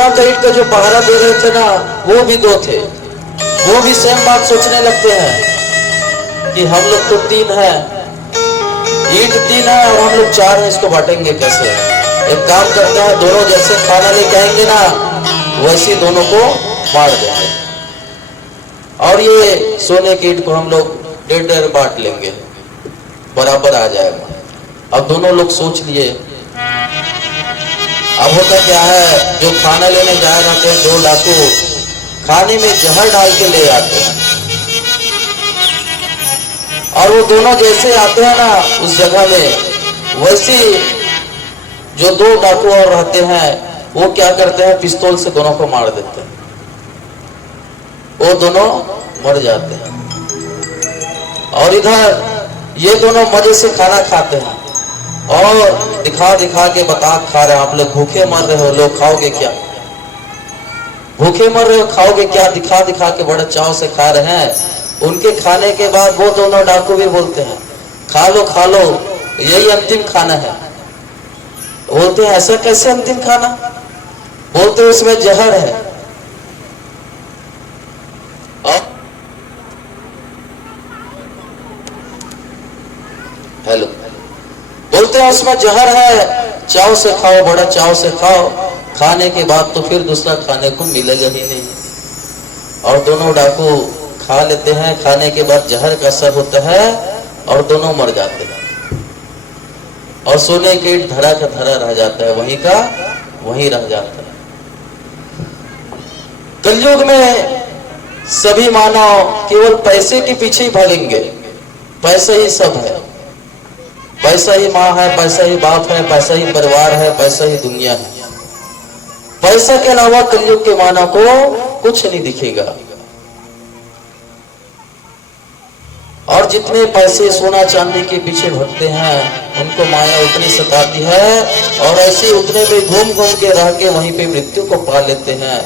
सोना का ईंट का जो पहरा दे रहे थे ना, वो भी दो थे। वो भी सेम बात सोचने लगते हैं कि हम लोग तो तीन हैं, ईंट तीन है और हम लोग चार हैं, इसको बांटेंगे कैसे। एक काम करते हैं, दोनों जैसे खाना लेके आएंगे ना, वैसे दोनों को बांट देंगे और ये सोने की ईंट को हम लोग 1.5 बांट लेंगे, बराबर आ जाएगा। अब दोनों लोग सोच लिए। अब होता क्या है, जो खाना लेने जा रहे थे 2 डाकू खाने में जहर डाल के ले आते हैं और वो दोनों जैसे आते हैं ना उस जगह में, वैसे जो 2 डाकू और रहते हैं वो क्या करते हैं, पिस्तौल से दोनों को मार देते हैं, वो दोनों मर जाते हैं। और इधर ये दोनों मजे से खाना खाते हैं और दिखा दिखा के बता खा रहे हैं, आप लोग भूखे मर रहे हो, लोग खाओगे क्या, भूखे मर रहे हो खाओगे क्या, दिखा दिखा के बड़े चाव से खा रहे हैं। उनके खाने के बाद वो दोनों डाकू भी बोलते हैं खा लो यही अंतिम खाना है। बोलते हैं ऐसा कैसे अंतिम खाना, बोलते हैं उसमें जहर है। हेलो, बोलते हैं उसमें जहर है, चाव से खाओ, बड़ा चाव से खाओ, खाने के बाद तो फिर दूसरा खाने को मिलेगा ही नहीं। और दोनों डाकू खा लेते हैं, खाने के बाद जहर का असर होता है और दोनों मर जाते हैं और सोने की ईंट धरा का धरा रह जाता है, वहीं का वहीं रह जाता है। कलयुग में सभी मानव केवल पैसे के पीछे ही भागेंगे, पैसा ही सब है, पैसा ही माँ है, पैसा ही बाप है, पैसा ही परिवार है, पैसा ही दुनिया है। पैसा के अलावा कलयुग के मानव को कुछ नहीं दिखेगा। और जितने पैसे सोना चांदी के पीछे भगते हैं उनको माया उतनी सताती है और ऐसे उतने में घूम घूम के रह के वहीं पे मृत्यु को पा लेते हैं,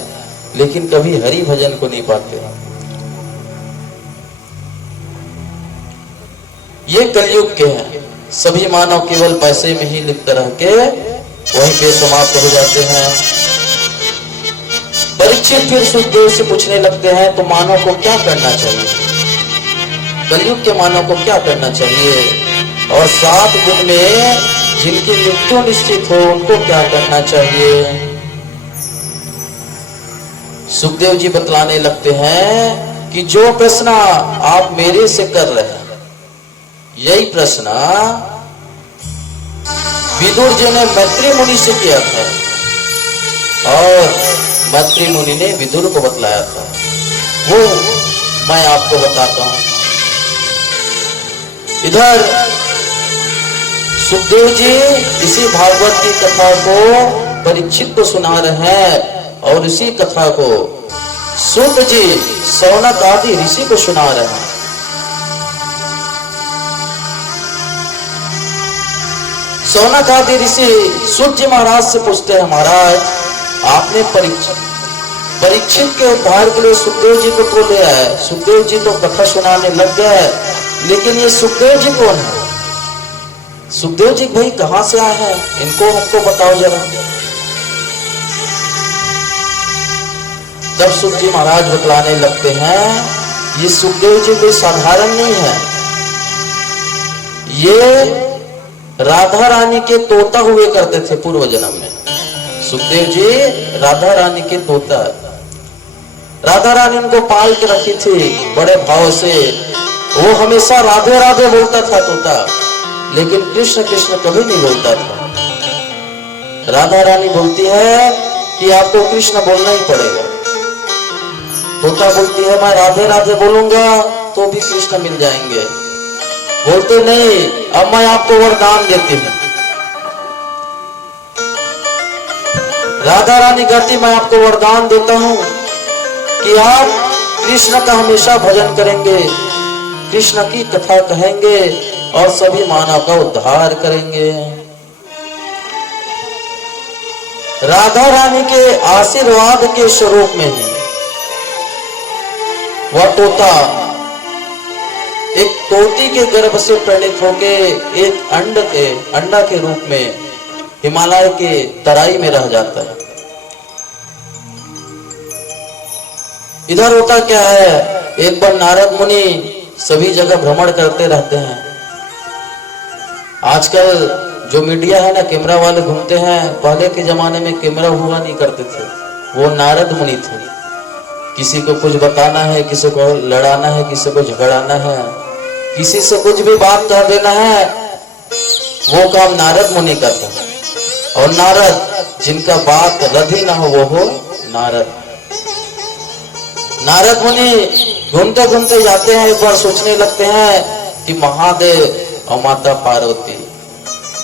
लेकिन कभी हरि भजन को नहीं पाते। ये कलयुग के हैं, सभी मानव केवल पैसे में ही लिप्त रह के वहीं पे समाप्त हो जाते हैं। परीक्षित फिर सुखदेव से पूछने लगते हैं तो मानव को क्या करना चाहिए, कलयुग के मानव को क्या करना चाहिए, और 7 दिन में जिनकी मृत्यु निश्चित हो उनको क्या करना चाहिए। सुखदेव जी बतलाने लगते हैं कि जो प्रश्न आप मेरे से कर रहे हैं यही प्रश्न विदुर जी ने मैत्री मुनि से किया था और मैत्री मुनि ने विदुर को बतलाया था, वो मैं आपको बताता हूं। इधर सुखदेव जी इसी भागवत की कथा को परीक्षित को सुना रहे हैं और इसी कथा को सूत जी सौनक आदि ऋषि को सुना रहे हैं। सौनक आदि ऋषि सूत जी महाराज से पूछते हैं, महाराज आपने परीक्षित के उद्धार के लिए सुखदेव जी को तो ले आए, सुखदेव जी तो कथा सुनाने लग गए, लेकिन ये सुखदेव जी कौन है, सुखदेव जी भाई कहां से आए हैं, इनको हमको बताओ जरा। जब सुख जी महाराज बतलाने लगते हैं ये सुखदेव जी कोई साधारण नहीं है, ये राधा रानी के तोता हुए करते थे पूर्व जन्म में। सुखदेव जी राधा रानी के तोता, राधा रानी उनको पाल के रखी थी बड़े भाव से, वो हमेशा राधे राधे बोलता था तोता, लेकिन कृष्ण कृष्ण कभी नहीं बोलता था। राधा रानी बोलती है कि आपको कृष्ण बोलना ही पड़ेगा, तोता बोलती है मैं राधे राधे बोलूंगा तो भी कृष्ण मिल जाएंगे, बोलते नहीं अब मैं आपको वरदान देती हूं। राधा रानी कहती मैं आपको वरदान देता हूं कि आप कृष्ण का हमेशा भजन करेंगे, कृष्ण की कथा कहेंगे और सभी मानव का उद्धार करेंगे। राधा रानी के आशीर्वाद के स्वरूप में ही वह तोता एक तोती के गर्भ से प्रणित होके एक अंडा के रूप में हिमालय के तराई में रह जाता है इधर होता क्या है, एक बार नारद मुनि सभी जगह भ्रमण करते रहते हैं। आजकल जो मीडिया है ना, कैमरा वाले घूमते हैं। पहले के जमाने में कैमरा हुआ नहीं करते थे, वो नारद मुनि थे। किसी को कुछ बताना है, किसी को लड़ाना है, किसी को झगड़ाना है, किसी से कुछ भी बात कह देना है, वो काम नारद मुनि का था। और नारद जिनका बात रद्दी ना हो वो हो नारद। नारद मुनि घूमते घूमते जाते हैं, एक बार सोचने लगते हैं कि महादेव और माता पार्वती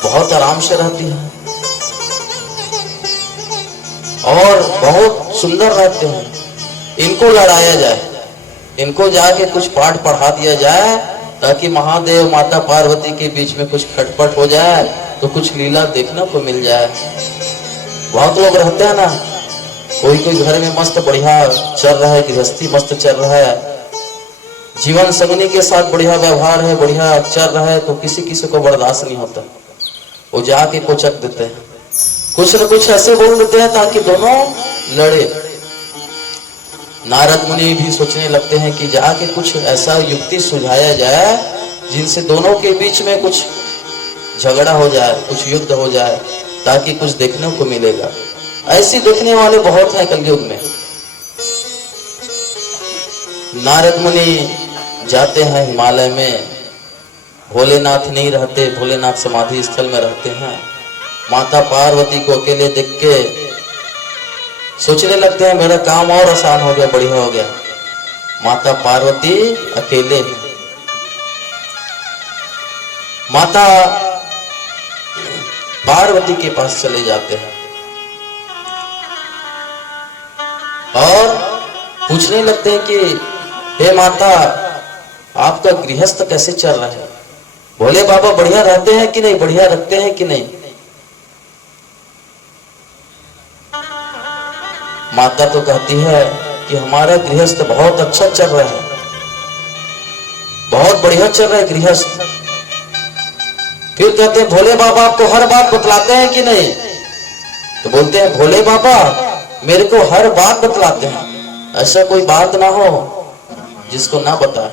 बहुत आराम से रहती है और बहुत सुंदर रहते हैं, इनको लड़ाया जाए, इनको जाके कुछ पाठ पढ़ा दिया जाए ताकि महादेव माता पार्वती के बीच में कुछ खटपट हो जाए तो कुछ लीला देखने को मिल जाए। बहुत लोग रहते हैं ना, कोई कोई घर में मस्त बढ़िया चल रहा है, गृहस्थी मस्त चल रहा है, जीवन संगनी के साथ बढ़िया व्यवहार है, बढ़िया चल रहा है, तो किसी किसी को बर्दाश्त नहीं होता, वो जाके कोचक देते हैं, कुछ न कुछ ऐसे बोल देते हैं ताकि दोनों लड़े। नारद मुनि भी सोचने लगते हैं कि जाके कुछ ऐसा युक्ति सुझाया जाए जिनसे दोनों के बीच में कुछ झगड़ा हो जाए, कुछ युद्ध हो जाए, ताकि कुछ देखने को मिलेगा। ऐसी देखने वाले बहुत हैं कलयुग में। नारद मुनि जाते हैं हिमालय में, भोलेनाथ नहीं रहते, भोलेनाथ समाधि स्थल में रहते हैं। माता पार्वती को अकेले देख के सोचने लगते हैं मेरा काम और आसान हो गया, बढ़िया हो गया। माता पार्वती अकेले हैं। माता पार्वती के पास चले जाते हैं और पूछने लगते हैं कि हे माता, आपका गृहस्थ कैसे चल रहा है? भोले बाबा बढ़िया रहते हैं कि नहीं, बढ़िया रखते हैं कि नहीं? माता तो कहती है कि हमारा गृहस्थ बहुत अच्छा चल रहा है, बहुत बढ़िया चल रहा है गृहस्थ। फिर कहते हैं भोले बाबा आपको हर बात बतलाते हैं कि नहीं? तो बोलते हैं भोले बाबा मेरे को हर बात बतलाते हैं, ऐसा कोई बात ना हो जिसको ना बताए।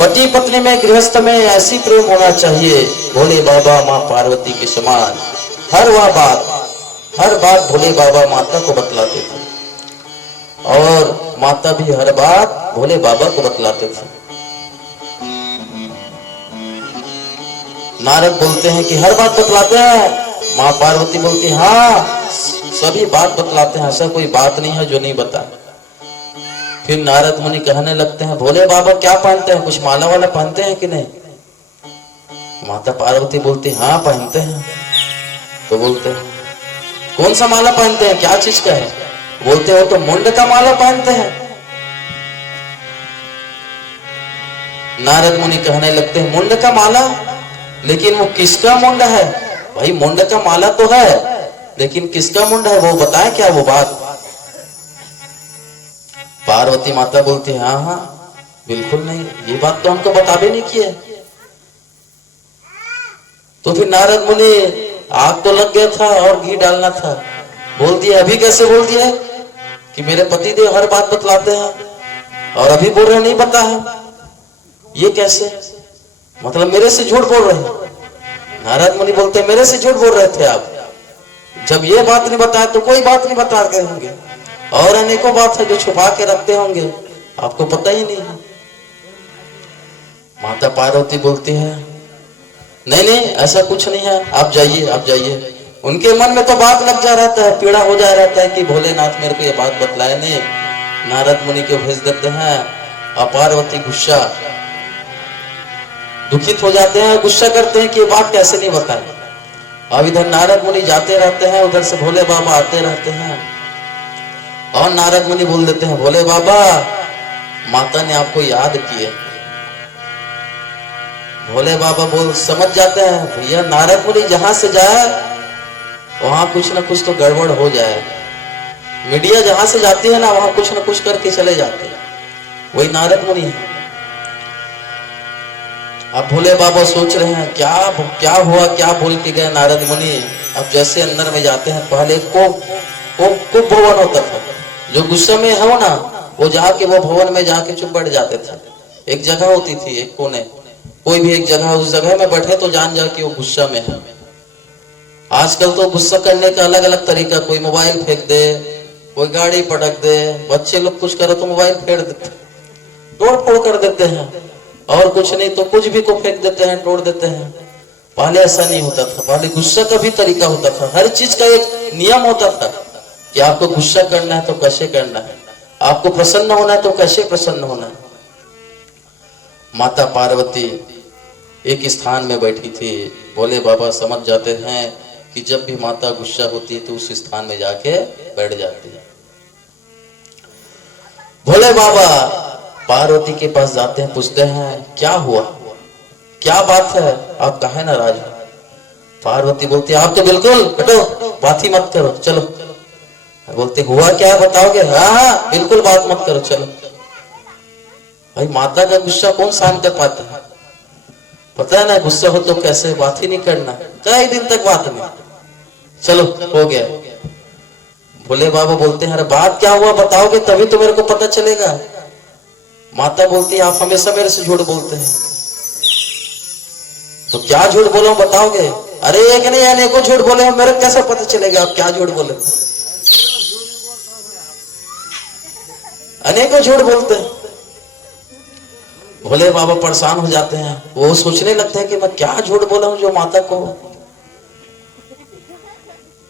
पति पत्नी में, गृहस्थ में ऐसी प्रेम होना चाहिए, भोले बाबा माँ पार्वती के समान। हर बात भोले बाबा माता को बतलाते थे और माता भी हर बात भोले बाबा को बतलाते थे। नारद बोलते हैं कि हर बात बतलाते हैं। माँ पार्वती बोलती है हाँ सभी बात बतलाते हैं, ऐसा कोई बात नहीं है जो नहीं बता। फिर नारद मुनि कहने लगते हैं भोले बाबा क्या पहनते हैं, कुछ माला वाला पहनते हैं कि नहीं? माता पार्वती बोलती हाँ पहनते हैं। तो बोलते हैं कौन सा माला पहनते हैं, क्या चीज का है? बोलते हो तो मुंड का माला पहनते हैं। नारद मुनि कहने लगते हैं मुंड का माला, लेकिन वो किसका मुंड है? भाई मुंड का माला तो है, लेकिन किसका मुंड है वो बताए क्या वो बात? पार्वती माता बोलती है हाँ हाँ बिल्कुल नहीं, ये बात तो हमको बता भी नहीं किए। तो फिर नारद मुनि आग तो लग गया था और घी डालना था, बोल दिया अभी कैसे बोल दिया कि मेरे पति देव हर बात बतलाते हैं और अभी बोल रहे नहीं पता है, ये कैसे? मतलब मेरे से झूठ बोल रहे हैं। नारद मुनि बोलते मेरे से झूठ बोल रहे थे आप, जब ये बात नहीं बताया तो कोई बात नहीं बता रहे होंगे, और अनेकों बात है जो छुपा के रखते होंगे, आपको पता ही नहीं है। माता पार्वती बोलती है नहीं नहीं ऐसा कुछ नहीं है, आप जाइए आप जाइए। उनके मन में तो बात लग जा रहता है, पीड़ा हो जा रहता है कि भोलेनाथ मेरे को ये बात बतलाए नहीं। नारद मुनि को भेज देते हैं और पार्वती गुस्सा दुखित हो जाते हैं, गुस्सा करते हैं कि ये बात कैसे नहीं बताए। अब इधर नारद मुनि जाते रहते हैं, उधर से भोले बाबा आते रहते हैं और नारद मुनि बोल देते हैं भोले बाबा माता ने आपको याद किए। भोले बाबा बोल समझ जाते हैं भैया नारद मुनि जहां से जाए वहां कुछ ना कुछ तो गड़बड़ हो जाए। मीडिया जहां से जाती है ना वहां कुछ ना कुछ करके चले जाते हैं, वही नारद मुनि है। अब भोले बाबा सोच रहे हैं क्या हुआ, क्या बोल के गए नारद मुनि। अब जैसे अंदर में जाते हैं, पहले कुंभ भवन होता था जो गुस्से में हो ना, वो जाके वो भवन में जाके चुप बैठ जाते थे। एक जगह होती थी, एक कोने, कोई भी एक जगह, उस जगह में बैठे तो जान जा कि वो गुस्सा में है। आजकल तो गुस्सा करने का अलग अलग तरीका, कोई मोबाइल फेंक दे, कोई गाड़ी पटक दे, बच्चे लोग कुछ करे तो मोबाइल फेंक देते, तोड़ फोड़ कर देते हैं, और कुछ नहीं तो कुछ भी को फेंक देते हैं, तोड़ देते हैं। पहले ऐसा नहीं होता था, पहले गुस्सा का भी तरीका होता था, हर चीज का एक नियम होता था कि आपको गुस्सा करना है तो कैसे करना है, आपको प्रसन्न होना है तो कैसे प्रसन्न होना है। माता पार्वती एक स्थान में बैठी थी। भोले बाबा समझ जाते हैं कि जब भी माता गुस्सा होती है तो उस स्थान में जाके बैठ जाती है। भोले बाबा पार्वती के पास जाते हैं, पूछते हैं क्या हुआ, क्या बात है, आप काहे नाराज हो। पार्वती बोलती है आप तो बिल्कुल हटो, बात ही मत करो, चलो। बोलते हुआ क्या बताओगे, हाँ बिल्कुल बात मत करो, चलो। भाई माता का गुस्सा कौन शांत कर पाता है, पता है ना, गुस्सा हो तो कैसे बात ही नहीं करना, कई दिन तक बात नहीं, चलो हो गया। भोले बाबा बोलते हैं अरे बात क्या हुआ बताओगे तभी तो मेरे को पता चलेगा। माता बोलती है आप हमेशा मेरे से झूठ बोलते हैं, तो क्या झूठ बोला बताओगे। अरे एक नहीं अनेकों झूठ बोले हैं, मेरे कैसे पता चलेगा आप क्या झूठ बोले, अनेकों झूठ बोलते हैं। भोले बाबा परेशान हो जाते हैं, वो सोचने लगते हैं कि मैं क्या झूठ बोला हूं जो माता को।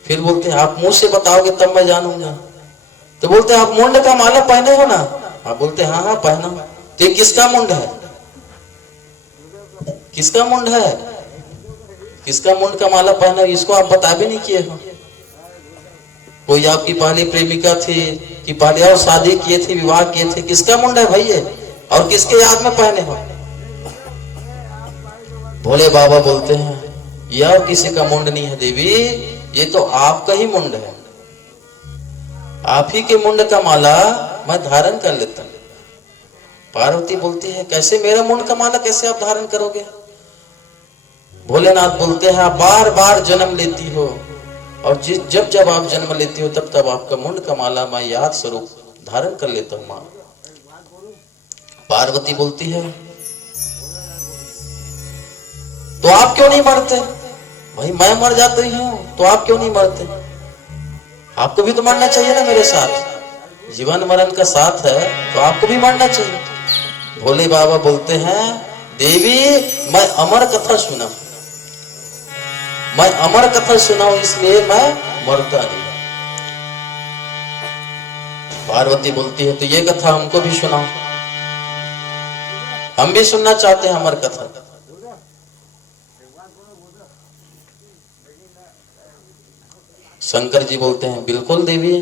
फिर बोलते हैं आप मुंह से बताओगे तब मैं जानूंगा। तो बोलते हैं आप मुंड का माला पहने हो ना, आप बोलते हैं हाँ हाँ पहना। तो ये किसका मुंड है, किसका मुंड है, किसका मुंड का माला पहना, इसको आप बता भी नहीं किए हो। कोई आपकी पहली प्रेमिका थी कि पहले और शादी किए थे, विवाह किए थे, किसका मुंड है भाई ये, और किसके याद में पहने हो। भोले बाबा बोलते हैं यह किसी का मुंड नहीं है देवी, ये तो आपका ही मुंड है, आप ही के मुंड का माला मैं धारण कर लेता हूं। पार्वती बोलती है कैसे मेरा मुंड का माला कैसे आप धारण करोगे। भोलेनाथ बोलते हैं आप बार बार जन्म लेती हो, और जब जब आप जन्म लेती हो तब तब आपका मुंड का माला मैं याद स्वरूप धारण कर लेता हूं मां। पार्वती बोलती है तो आप क्यों नहीं मरते। भाई मैं मर जाती हूं तो आप क्यों नहीं मरते, आपको भी तो मरना चाहिए ना मेरे साथ, जीवन मरण का साथ है तो आपको भी मरना चाहिए। भोले बाबा बोलते हैं देवी मैं अमर कथा सुना, मैं अमर कथा सुना इसलिए मैं मरता नहीं। पार्वती बोलती है तो ये कथा हमको भी सुनाओ, हम भी सुनना चाहते हैं अमर कथा। शंकर जी बोलते हैं बिल्कुल देवी,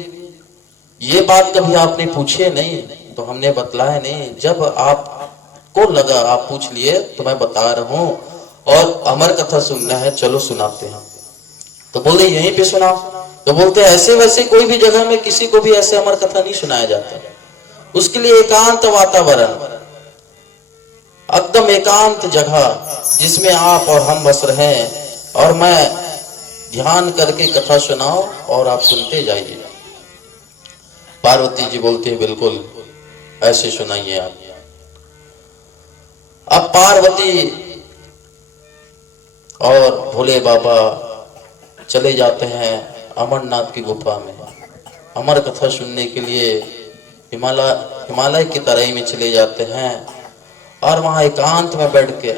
ये बात कभी आपने पूछी नहीं तो हमने बतलाया नहीं, जब आपको लगा आप पूछ लिए तो मैं बता रहा हूं, और अमर कथा सुनना है चलो सुनाते हैं। तो बोले यहीं पे सुनाओ। तो बोलते ऐसे वैसे कोई भी जगह में किसी को भी ऐसे अमर कथा नहीं सुनाया जाता, उसके लिए एकांत वातावरण, एकदम एकांत जगह जिसमें आप और हम बस रहे, और मैं ध्यान करके कथा सुनाओ और आप सुनते जाइए। पार्वती जी बोलती है बिल्कुल ऐसे सुनाइए आप। अब पार्वती और भोले बाबा चले जाते हैं अमरनाथ की गुफा में अमर कथा सुनने के लिए। हिमालय की तराई में चले जाते हैं और वहां एकांत में बैठ के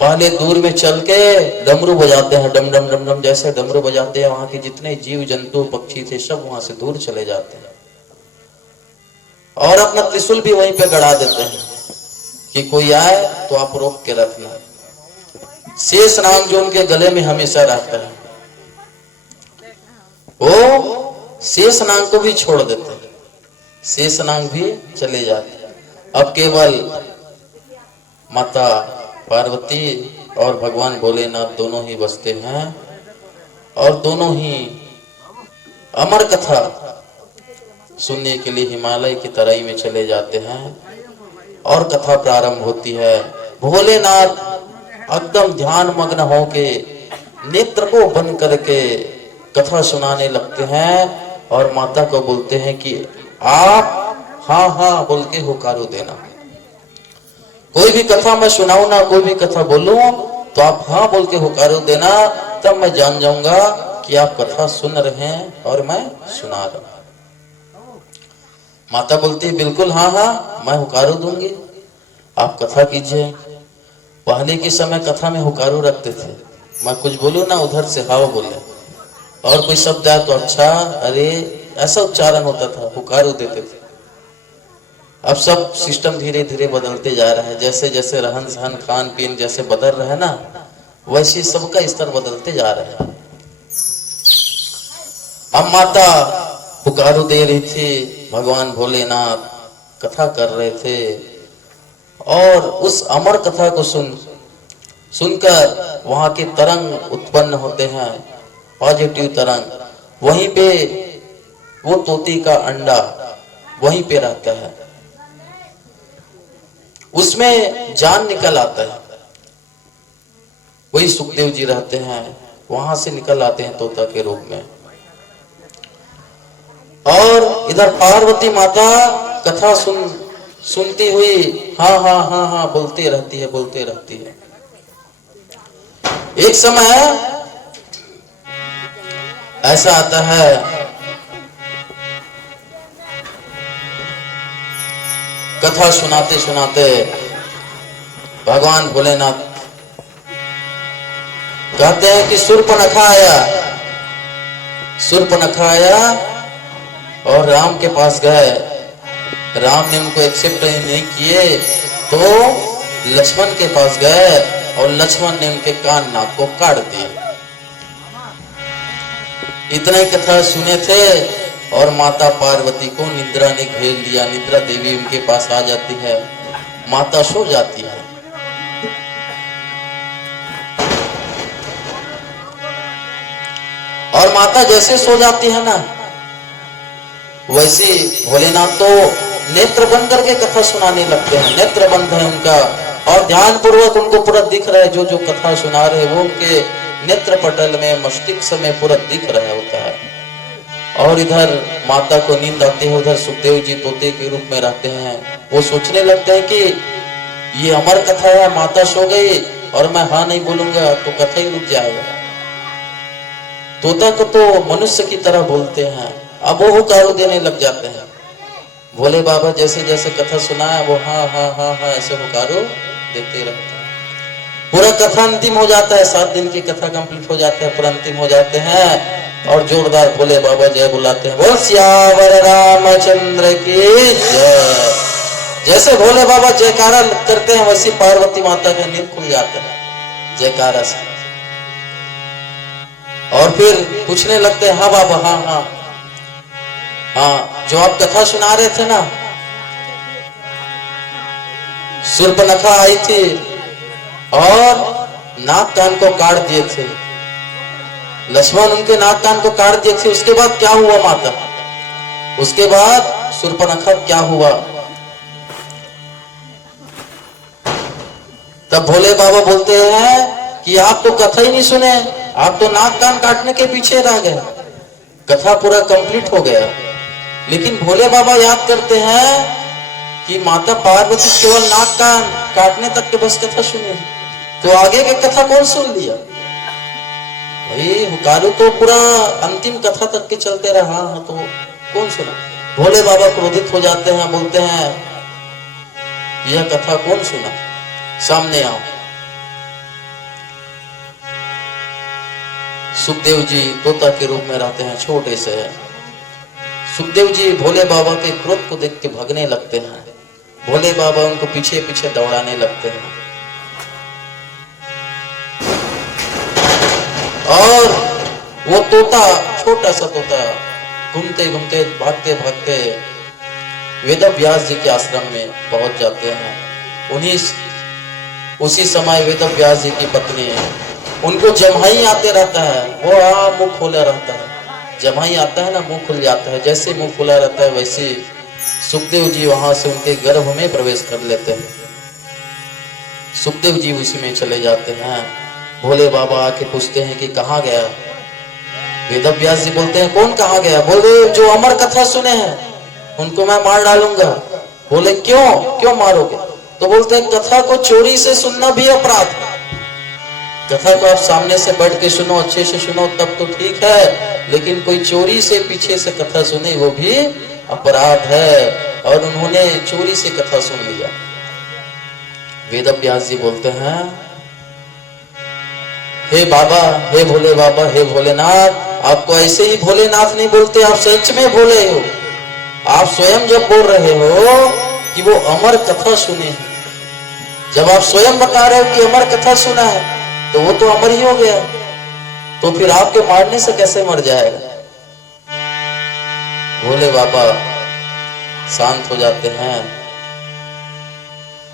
पहले दूर में चल के डमरू बजाते हैं, डम डम डम डम जैसे डमरू बजाते हैं, वहां के जितने जीव जंतु पक्षी थे सब वहां से दूर चले जाते हैं, और अपना त्रिशूल भी वहीं पे गड़ा देते हैं कि कोई आए तो आप रोक के रखना। शेष नाग जो उनके गले में हमेशा रहता है वो शेष नाग को भी छोड़ देते हैं, शेष नाग भी चले जाते हैं। अब केवल माता पार्वती और भगवान भोलेनाथ दोनों ही बसते हैं, और दोनों ही अमर कथा सुनने के लिए हिमालय की तराई में चले जाते हैं, और कथा प्रारंभ होती है। भोलेनाथ एकदम ध्यान मग्न होके नेत्र को बंद करके कथा सुनाने लगते हैं, और माता को बोलते हैं कि आप हाँ हाँ बोल के हुकारो देना। कोई भी कथा मैं सुनाऊं ना, कोई भी कथा बोलूं तो आप हाँ बोल के हुकारो देना, तब मैं जान जाऊंगा कि आप कथा सुन रहे हैं और मैं सुना रहा हूं। माता बोलती है बिल्कुल हाँ हाँ मैं हुकारो दूंगी, आप कथा कीजिए। पहले के समय कथा में हुकारो रखते थे, मैं कुछ बोलूं ना उधर से हाँ बोले, और कोई शब्द आया तो अच्छा अरे ऐसा उच्चारण होता था, हुकारो देते थे। अब सब सिस्टम धीरे धीरे बदलते जा रहा है, जैसे जैसे रहन सहन खान पीन जैसे बदल रहा है ना, वैसे सबका स्तर बदलते जा रहा है। अब माता पुकारो दे रही थी, भगवान भोलेनाथ कथा कर रहे थे, और उस अमर कथा को सुनकर वहां के तरंग उत्पन्न होते हैं, पॉजिटिव तरंग। वहीं पे वो तोती का अंडा वहीं पे रहता है, उसमें जान निकल आता है। वही सुखदेव जी रहते हैं, वहां से निकल आते हैं तोता के रूप में। और इधर पार्वती माता कथा सुनती हुई हाँ हाँ हाँ हाँ बोलते रहती है, बोलते रहती है। एक समय ऐसा आता है, कथा सुनाते सुनाते भगवान भोलेनाथ कहते हैं कि शूर्पणखा आया, शूर्पणखा आया और राम के पास गए। राम ने उनको एक्सेप्ट नहीं किए तो लक्ष्मण के पास गए और लक्ष्मण ने उनके कान नाक को काट दिए। इतना ही कथा सुने थे और माता पार्वती को निद्रा ने घेर लिया। निद्रा देवी उनके पास आ जाती है, माता सो जाती है। और माता जैसे सो जाती है ना, वैसे भोलेनाथ तो नेत्र बंद करके कथा सुनाने लगते हैं। नेत्र बंद है उनका और ध्यान पूर्वक उनको पूरा दिख रहा है, जो जो कथा सुना रहे वो उनके नेत्र पटल में मस्तिष्क में पूरा दिख रहा होता है। और इधर माता को नींद आती है, उधर सुखदेव जी तोते के रूप में रहते हैं। वो सोचने लगते हैं कि ये अमर कथा है, माता सो गई और मैं हाँ नहीं बोलूंगा तो कथा ही रुक जाएगा। तोता को तो मनुष्य की तरह बोलते हैं, अब वो हुकारो देने लग जाते हैं। भोले बाबा जैसे जैसे कथा सुनाया वो हाँ हाँ हाँ हाँ ऐसे हुकारो देते रहते हैं। पूरा कथा अंतिम हो जाता है, 7 दिन की कथा कंप्लीट हो जाता है, पूरा अंतिम हो जाते हैं और जोरदार भोले बाबा जय बुलाते हैं। बोल सियावर रामचंद्र की जय। जैसे भोले बाबा जयकारा करते हैं वैसे पार्वती माता का नींद खुल जाता है जयकारा से। और फिर पूछने लगते हैं हाँ बाबा हाँ हाँ हाँ, जो आप कथा सुना रहे थे ना, शूर्पणखा आई थी और नाक कान को काट दिए थे, लक्ष्मण उनके नाक कान को काट दिए थे। उसके बाद क्या हुआ माता, उसके बाद शूर्पणखा क्या हुआ? तब भोले बाबा बोलते हैं कि आप तो कथा ही नहीं सुने, आप तो नाक कान काटने के पीछे रह गए, कथा पूरा कंप्लीट हो गया। लेकिन भोले बाबा याद करते हैं कि माता पार्वती केवल नाक कान काटने तक के बस कथा सुनी, तो आगे की कथा कौन सुन लिया? भाई हुकारो तो पूरा अंतिम कथा तक के चलते रहा, तो कौन सुना? भोले बाबा क्रोधित हो जाते हैं, बोलते हैं यह कथा कौन सुना, सामने आओ। सुखदेव जी तोता के रूप में रहते हैं, छोटे से है। सुखदेव जी भोले बाबा के क्रोध को देख के भागने लगते हैं, भोले बाबा उनको पीछे पीछे दौड़ाने लगते हैं। और वो तोता, छोटा सा तोता, घूमते घूमते भागते भागते वेदव्यास जी के आश्रम में पहुंच जाते हैं। उसी समय वेदव्यास जी की पत्नी है, उनको जम्हाई आते रहता है, वो मुंह खोला रहता है, जम्हाई आता है ना मुंह खुल जाता है, जैसे मुंह खुला रहता है वैसे सुखदेव जी वहां से उनके गर्भ में प्रवेश कर लेते हैं। सुखदेव जी उसी में चले जाते हैं। भोले बाबा आके पूछते हैं कि कहाँ गया? वेदव्यास जी बोलते हैं कौन कहाँ गया? बोले जो अमर कथा सुने हैं उनको मैं मार डालूंगा। बोले क्यों, क्यों मारोगे? तो बोलते हैं कथा को चोरी से सुनना भी अपराध है। कथा को आप सामने से बैठ के सुनो, अच्छे से सुनो, तब तो ठीक है, लेकिन कोई चोरी से पीछे से कथा सुने वो भी अपराध है। और उन्होंने चोरी से कथा सुन लिया। वेद व्यास जी बोलते हैं, हे बाबा, हे भोले बाबा, हे भोलेनाथ, आपको ऐसे ही भोलेनाथ नहीं बोलते, आप सच में भोले हो। आप स्वयं जब बोल रहे हो कि वो अमर कथा सुने हैं, जब आप स्वयं बता रहे हो कि अमर कथा सुना है, तो वो तो अमर ही हो गया, तो फिर आपके मारने से कैसे मर जाएगा? भोले बाबा शांत हो जाते हैं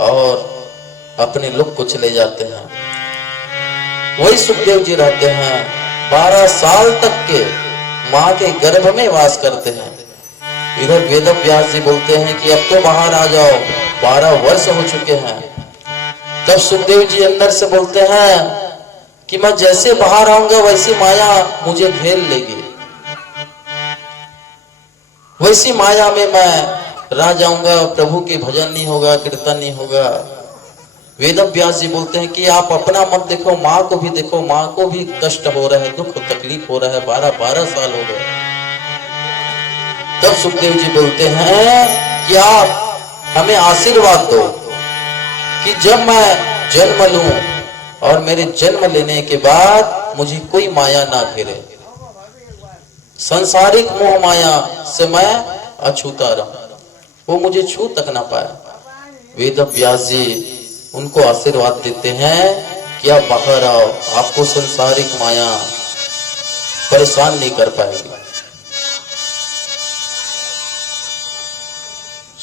और अपने लुक को चले जाते हैं। वही सुखदेव जी रहते हैं, 12 साल तक के मां के गर्भ में वास करते हैं। इधर वेद व्यास जी बोलते हैं कि अब तो बाहर आ जाओ, 12 वर्ष हो चुके हैं। तब सुखदेव जी अंदर से बोलते हैं कि मैं जैसे बाहर आऊंगा वैसी माया मुझे घेर लेगी, वैसी माया में मैं रह जाऊंगा, प्रभु के भजन नहीं होगा, कीर्तन नहीं होगा। वेद व्यास जी बोलते हैं कि आप अपना मत देखो, माँ को भी देखो, माँ को भी कष्ट हो रहा है, दुख तकलीफ हो रहा है, 12 साल हो गए। तब सुखदेव जी बोलते हैं कि आप हमें आशीर्वाद दो कि जब मैं जन्म लूं और मेरे जन्म लेने के बाद मुझे कोई माया ना घेरे, सांसारिक मोह माया से मैं अछूता रहूं, वो मुझे छू तक ना पाए। वेद व्यास जी उनको आशीर्वाद देते हैं कि आप बाहर आओ, आपको सांसारिक माया परेशान नहीं कर पाएगी।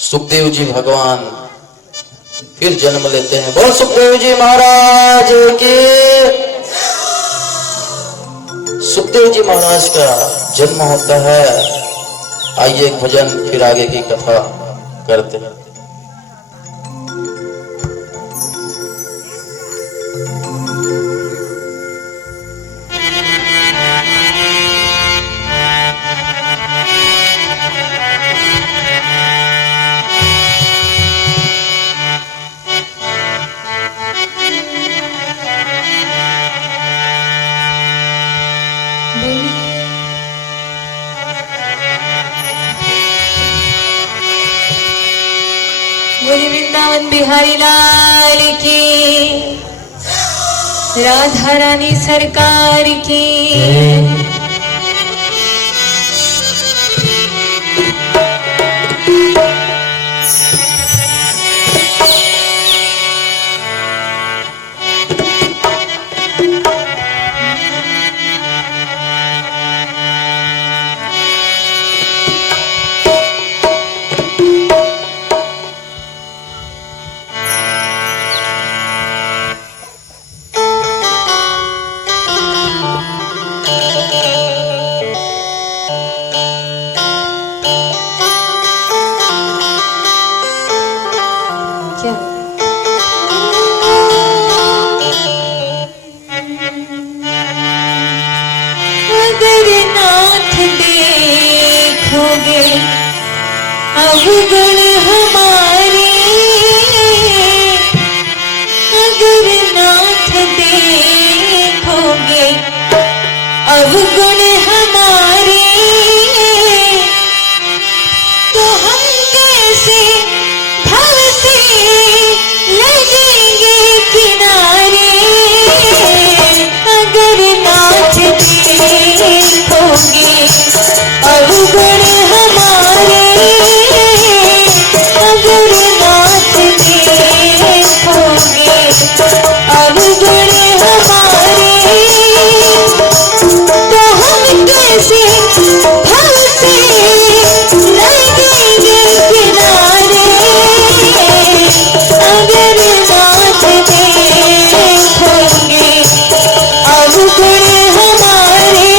सुखदेव जी भगवान फिर जन्म लेते हैं। बोल सुखदेव जी महाराज की। सुखदेव जी महाराज का जन्म होता है। आइए एक भजन फिर आगे की कथा करते हैं। बोले वृंदावन बिहारी लाल की, राधा रानी सरकार की। अवगुण हमारे, अगर नाथ देखोगे अवगुण हमारे, तो हम कैसे भव से लगेंगे किनारे। अगर नाथ देखोगे अवगुण हमारे, अगर नाथ देखोगे अवगुण हमारे, तो हम कैसे भव से लगेंगे किनारे। अगर नाथ देखोगे अवगुण हमारे,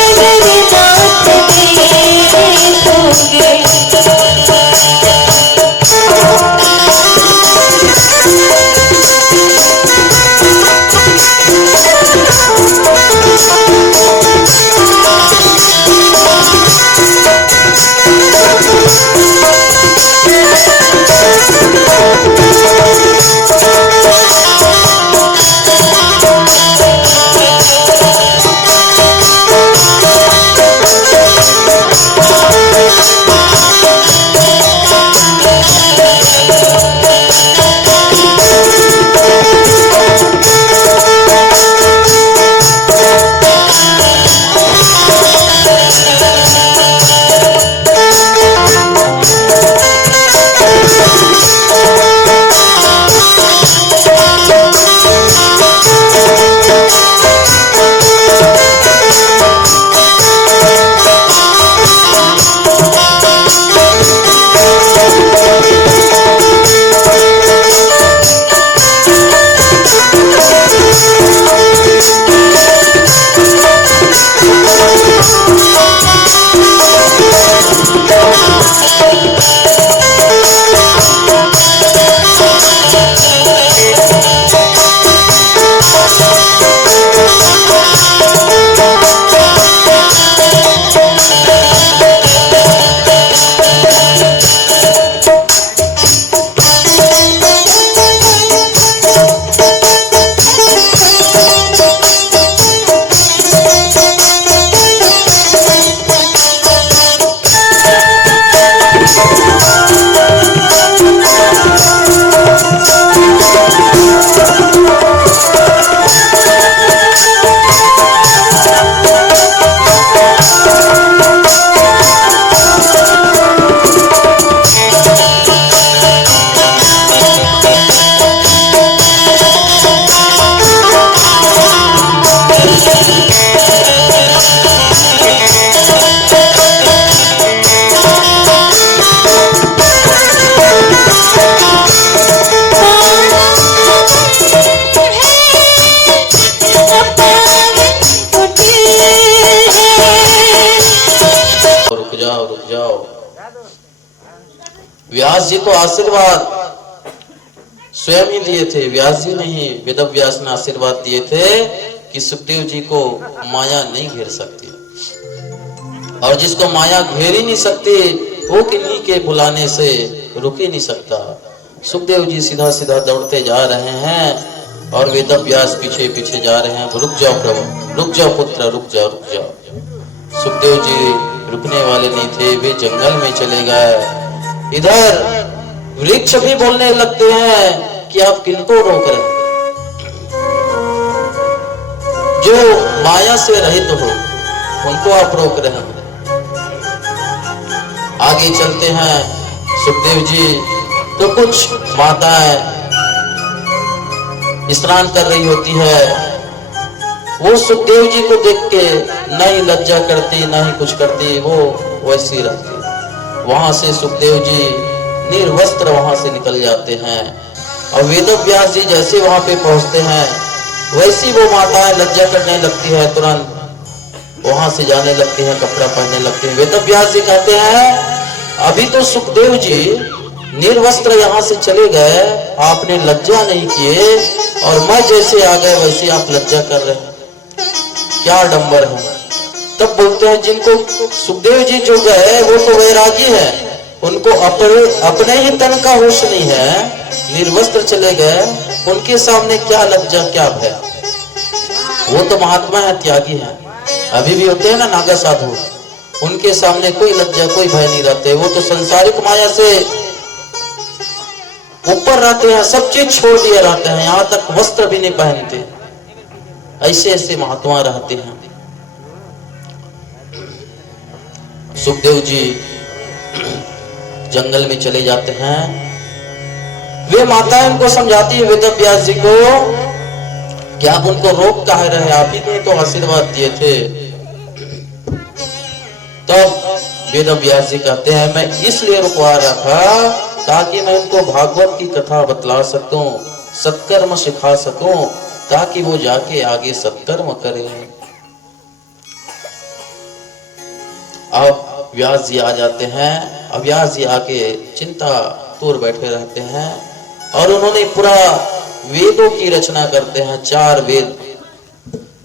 अगर नाथ रुक जाओ। व्यास जी को आशीर्वाद स्वयं ही दिए थे, व्यास जी नहीं, वेद व्यास ने आशीर्वाद दिए थे कि सुखदेव जी को माया नहीं घेर सकती, और जिसको माया घेर ही नहीं सकती वो किन्हीं के बुलाने से रुक ही नहीं सकता। सुखदेव जी सीधा सीधा दौड़ते जा रहे हैं और वेद व्यास पीछे पीछे जा रहे हैं। रुक जाओ प्रभु, रुक जाओ पुत्र, रुक जाओ रुक जाओ। सुखदेव जी रुकने वाले नहीं थे, वे जंगल में चले गए। इधर वृक्ष भी बोलने लगते हैं कि आप किनको रोक रहे हैं, जो माया से रहित हो उनको आप रोक रहे हैं। आगे चलते हैं सुखदेव जी, तो कुछ माताएं स्नान कर रही होती है, वो सुखदेव जी को देख के नहीं लज्जा करती नहीं कुछ करती, वो वैसी रहती। वहां से सुखदेव जी निर्वस्त्र वहां से निकल जाते हैं, और वेद व्यास जी जैसे वहां पे पहुंचते हैं वैसी वो माताएं लज्जा करने लगती है, तुरंत वहां से जाने लगती हैं, कपड़ा पहनने लगती हैं। वेद व्यास जी कहते हैं अभी तो सुखदेव जी निर्वस्त्र यहाँ से चले गए, आपने लज्जा नहीं किए, और मैं जैसे आ गए वैसे आप लज्जा कर रहे हैं, क्या आडंबर है। तब बोलते हैं जिनको सुखदेव जी जो गए वो तो वैरागी है, उनको अपने ही तन का होश नहीं है, निर्वस्त्र चले गए, उनके सामने क्या लज्जा क्या भय। वो तो महात्मा है, त्यागी है। अभी भी होते हैं ना नागा साधु, उनके सामने कोई लज्जा कोई भय नहीं रहते, वो तो संसारिक माया से ऊपर रहते हैं, सब चीज छोड़ दिए रहते हैं, यहाँ तक वस्त्र भी नहीं पहनते। ऐसे ऐसे महात्मा रहते हैं। सुखदेव जी जंगल में चले जाते हैं, वे माताएं उनको समझाती है वेद व्यास जी को कि आप उनको रोक काहे रहे, आप ही ने तो आशीर्वाद दिए थे। तब वेद व्यास जी कहते हैं मैं इसलिए रुकवा रहा था ताकि मैं उनको भागवत की कथा बतला सकूं, सत्कर्म सिखा सकूं, ताकि वो जाके आगे सत्कर्म करें। अब व्यास जी आ जाते हैं, अब व्यास जी आके चिंता तोड़ बैठे रहते हैं, और उन्होंने पूरा वेदों की रचना करते हैं, 4 वेद।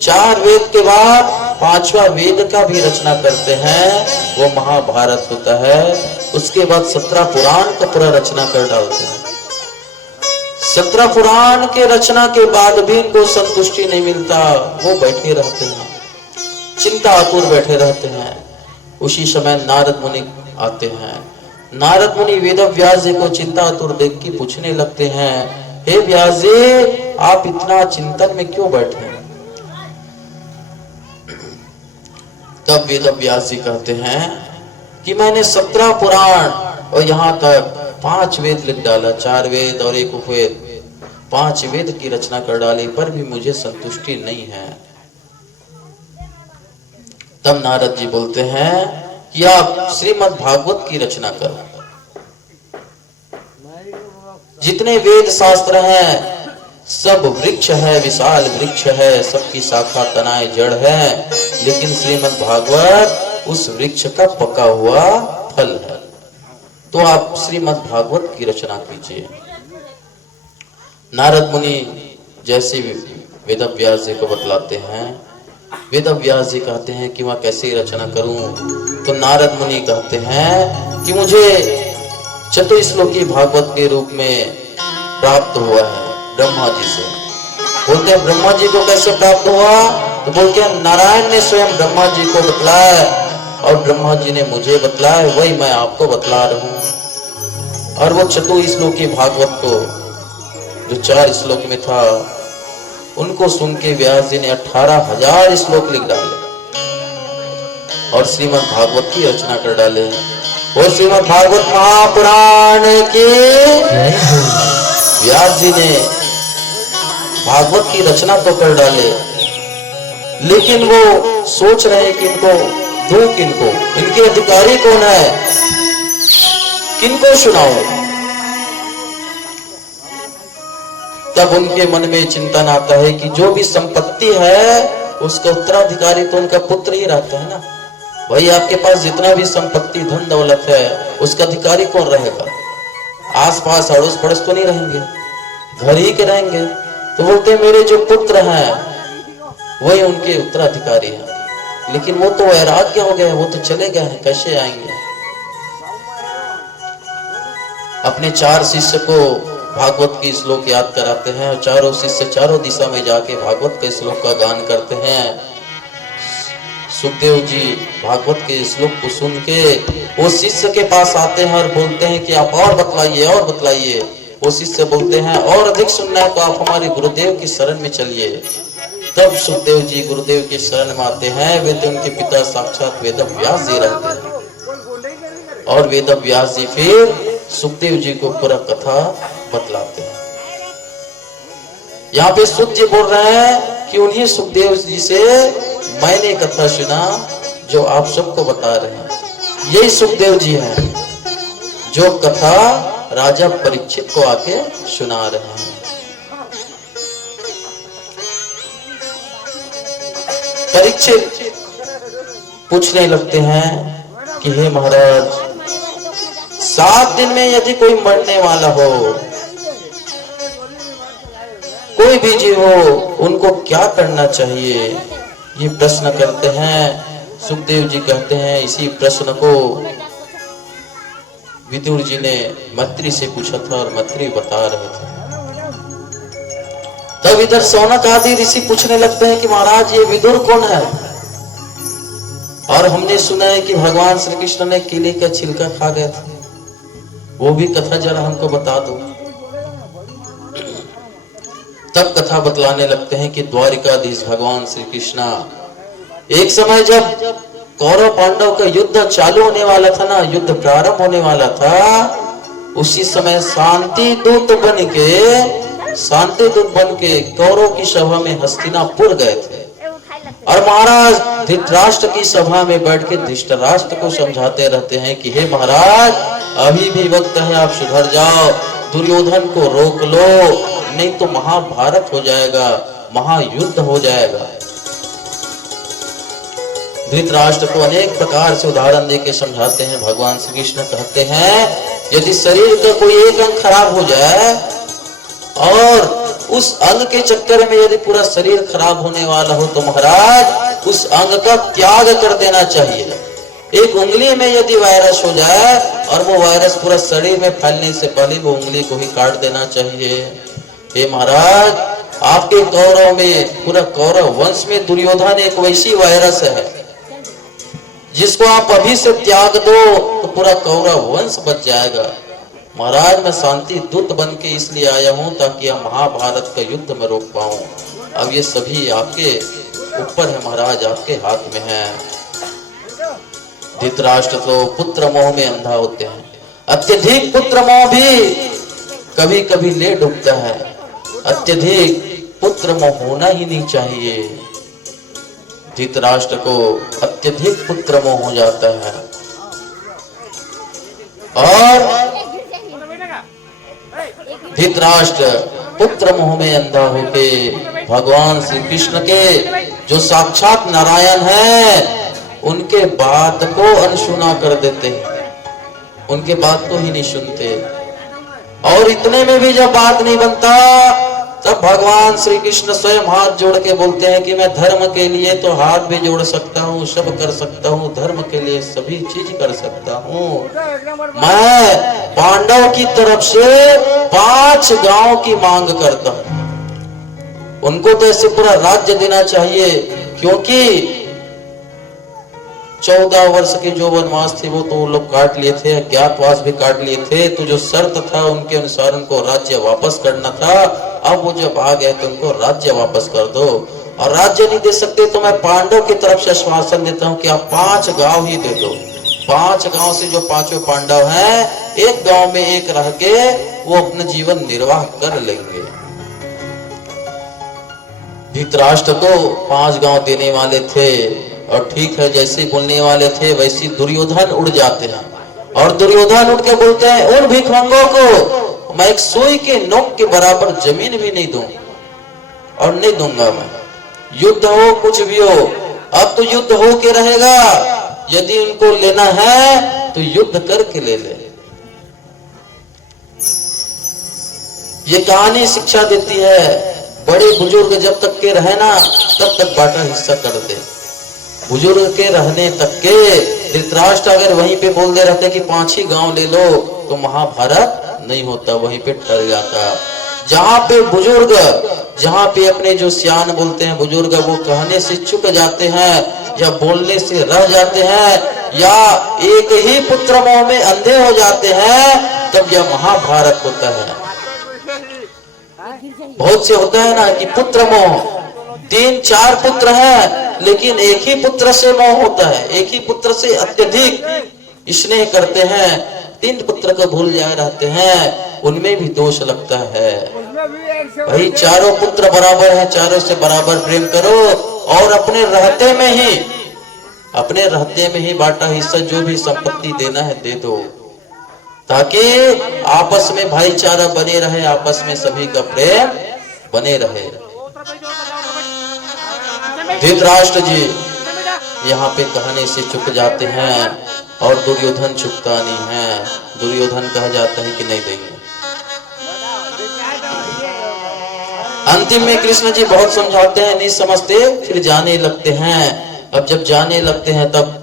4 वेद के बाद 5वां वेद का भी रचना करते हैं, वो महाभारत होता है। उसके बाद 17 पुराण का पूरा रचना कर डालते हैं। 17 पुराण के रचना के बाद भी इनको संतुष्टि नहीं मिलता, वो बैठे रहते हैं, चिंता आतुर बैठे रहते हैं। उसी समय नारद मुनि आते हैं। नारद मुनि वेद व्यास जी को चिंता आतुर देख के पूछने लगते हैं, हे व्यास जी आप इतना चिंतन में क्यों बैठे? तब वेद व्यास जी कहते हैं कि मैंने 17 पुराण और यहाँ तक 5 वेद लिख डाला, 4 वेद और 1 उपवेद, 5 वेद की रचना कर डाली, पर भी मुझे संतुष्टि नहीं है। तब नारद जी बोलते हैं कि आप श्रीमद् भागवत की रचना करो। जितने वेद शास्त्र हैं सब वृक्ष है, विशाल वृक्ष है, सबकी शाखा तनाए जड़ है, लेकिन श्रीमद् भागवत उस वृक्ष का पका हुआ फल है। तो आप श्रीमद् भागवत की रचना कीजिए। नारद मुनि जैसे वेदव्यास जी को बतलाते हैं, वेदव्यास जी कहते हैं कि मैं कैसे रचना करूं, तो नारद मुनि कहते हैं कि मुझे चतुश्लोकी भागवत के रूप में प्राप्त हुआ है ब्रह्मा जी से। बोलते हैं ब्रह्मा जी को कैसे प्राप्त हुआ, तो बोलते हैं नारायण ने स्वयं ब्रह्मा जी को बतलाया और ब्रह्मा जी ने मुझे बतलाया, वही मैं आपको बतला रहा हूं। और वो चतुश्लोकी भागवत को जो 4 श्लोक में था, उनको सुन के व्यास जी ने 18,000 श्लोक लिख डाले और श्रीमद् भागवत की रचना कर डाले। और श्रीमद् भागवत महापुराण की व्यास जी ने भागवत की रचना तो कर डाले, लेकिन वो सोच रहे हैं कि इनको दूं किनको, इनके अधिकारी कौन है, किनको सुनाऊं। तब उनके मन में चिंतन आता है कि जो भी संपत्ति है उसका उत्तराधिकारी तो उनका पुत्र ही रहता है ना। भाई आपके पास जितना भी संपत्ति धन दौलत है उसका अधिकारी कौन रहेगा, आसपास अड़ोस पड़ोस तो नहीं रहेंगे, घर ही के रहेंगे। तो बोलते हैं मेरे जो पुत्र हैं वही उनके उत्तराधिकारी हैं, लेकिन वो तो वैराग्य हो गए, वो तो चले गए हैं, कैसे आएंगे। अपने 4 शिष्य को भागवत के श्लोक याद कराते हैं और चारों शिष्य चारों दिशा में जाके भागवत के श्लोक का गान करते हैं। सुखदेव जी भागवत के श्लोक को सुन के वो शिष्य के पास आते हैं और बोलते हैं कि आप और बतलाइए और बतलाइए। वो शिष्य बोलते हैं और अधिक सुनना है तो आप हमारे गुरुदेव की शरण में चलिए। तब सुखदेव जी गुरुदेव के शरण में आते हैं। वे तो उनके पिता साक्षात वेदव्यास जी रहते हैं और वेदव्यास जी फिर सुखदेव जी को पूरा कथा बतलाते हैं। यहाँ पे सुख जी बोल रहे हैं कि उन्हीं सुखदेव जी से मैंने कथा सुना जो आप सबको बता रहे हैं। यही सुखदेव जी हैं जो कथा राजा परीक्षित को आके सुना रहे हैं। परीक्षित पूछने लगते हैं कि हे महाराज, 7 दिन में यदि कोई मरने वाला हो, कोई भी जीव हो, उनको क्या करना चाहिए, ये प्रश्न करते हैं। सुखदेव जी कहते हैं इसी प्रश्न को विदुर जी ने मैत्री से पूछा था और मैत्री बता रहे थे। तब इधर सौनक आदि ऋषि पूछने लगते हैं कि महाराज ये विदुर कौन है, और हमने सुना है कि भगवान श्री कृष्ण ने केले का छिलका खा गए थे, वो भी कथा जरा हमको बता दो। तब कथा बतलाने लगते हैं कि द्वारिकाधीश भगवान श्री कृष्ण एक समय जब कौरव पांडव का युद्ध चालू होने वाला था ना, युद्ध प्रारंभ होने वाला था, उसी समय शांति दूत बन के कौरव की सभा में हस्तिनापुर गए थे और महाराज धृतराष्ट्र की सभा में बैठ के धृतराष्ट्र को समझाते रहते हैं कि हे महाराज, अभी भी वक्त है, आप सुधर जाओ, दुर्योधन को रोक लो, नहीं तो महाभारत हो जाएगा, महायुद्ध हो जाएगा। धृतराष्ट्र को अनेक प्रकार से उदाहरण देके समझाते हैं। भगवान श्री कृष्ण कहते हैं यदि शरीर का कोई एक अंग खराब हो जाए और उस अंग के चक्कर में यदि पूरा शरीर खराब होने वाला हो तो महाराज उस अंग का त्याग कर देना चाहिए। एक उंगली में यदि वायरस हो जाए और वो वायरस पूरा शरीर में फैलने से पहले वो उंगली को ही काट देना चाहिए। हे महाराज, आपके कौरव में, पूरा कौरव वंश में दुर्योधन एक वैसी वायरस है जिसको आप अभी से त्याग दो तो पूरा कौरव वंश बच जाएगा। महाराज, मैं शांति दूत बन के इसलिए आया हूं ताकि हम महाभारत का युद्ध में रोक पाऊं। अब ये सभी आपके ऊपर है महाराज, आपके हाथ में है। धृतराष्ट्र तो पुत्र मोह में अंधा होते हैं। अत्यधिक पुत्र मोह भी कभी कभी ले डूबता है। अत्यधिक पुत्र मोह होना ही नहीं चाहिए। धृतराष्ट्र को अत्यधिक पुत्र मोह हो जाता है और धृतराष्ट्र पुत्र मोह में अंधा होके भगवान श्री कृष्ण के जो साक्षात नारायण हैं उनके बात को अनसुना कर देते हैं, उनके बात को ही नहीं सुनते। और इतने में भी जब बात नहीं बनता, तब भगवान श्री कृष्ण स्वयं हाथ जोड़ के बोलते हैं कि मैं धर्म के लिए तो हाथ भी जोड़ सकता हूँ, सब कर सकता हूँ, धर्म के लिए सभी चीज कर सकता हूँ। मैं पांडव की तरफ से 5 गांव की मांग करता हूँ। उनको तो ऐसे पूरा राज्य देना चाहिए, क्योंकि 14 वर्ष के जो वनवास थे वो तो वो लोग काट लिए थे, अज्ञातवास भी काट लिए थे, तो जो शर्त था उनके अनुसार उनको राज्य वापस करना था। अब वो जब आ गए तो उनको राज्य वापस कर दो, और राज्य नहीं दे सकते तो मैं पांडव की तरफ से आश्वासन देता हूँ कि आप 5 गांव ही दे दो। 5 गांव से जो 5 पांडव हैं, एक गांव में एक रह के वो अपना जीवन निर्वाह कर लेंगे। धृतराष्ट्र को 5 गांव देने वाले थे, और ठीक है जैसे बोलने वाले थे वैसे दुर्योधन उड़ जाते हैं, और दुर्योधन उठ के बोलते हैं उन भिखमंगों को मैं एक सुई के नोक के बराबर जमीन भी नहीं दूं, और नहीं दूंगा मैं। युद्ध हो कुछ भी हो, अब तो युद्ध हो के रहेगा। यदि उनको लेना है तो युद्ध करके ले ले। ये कहानी शिक्षा देती है, बड़े बुजुर्ग जब तक के रहे ना तब तक बांटा हिस्सा कर दे। बुजुर्ग के रहने तक के धृतराष्ट्र अगर वहीं पे बोल दे रहते कि 5 ही गांव ले लो तो महाभारत नहीं होता, वहीं पे ठहर जाता। जहां पे बुजुर्ग, जहां पे अपने जो सियान बोलते हैं बुजुर्ग, वो कहने से चुक जाते हैं या बोलने से रह जाते हैं या एक ही पुत्र मोह में अंधे हो जाते हैं, तब यह महाभारत होता है। बहुत से होता है ना कि पुत्र मोह, 3-4 पुत्र हैं लेकिन एक ही पुत्र से मोह होता है, एक ही पुत्र से अत्यधिक स्नेह करते हैं, 3 पुत्र को भूल जाए रहते हैं, उनमें भी दोष लगता है। भाई चारों पुत्र बराबर हैं, चारों से बराबर प्रेम करो, और अपने रहते में ही बांटा हिस्सा जो भी संपत्ति देना है दे दो, ताकि आपस में भाईचारा बने रहे, आपस में सभी का प्रेम बने रहे। धृतराष्ट्र जी यहाँ पे कहने से चुक जाते हैं, और दुर्योधन चुकता नहीं है। दुर्योधन कहा जाता है कि नहीं देंगे। अंतिम में कृष्ण जी बहुत समझाते हैं, नहीं समझते, फिर जाने लगते हैं। अब जब जाने लगते हैं तब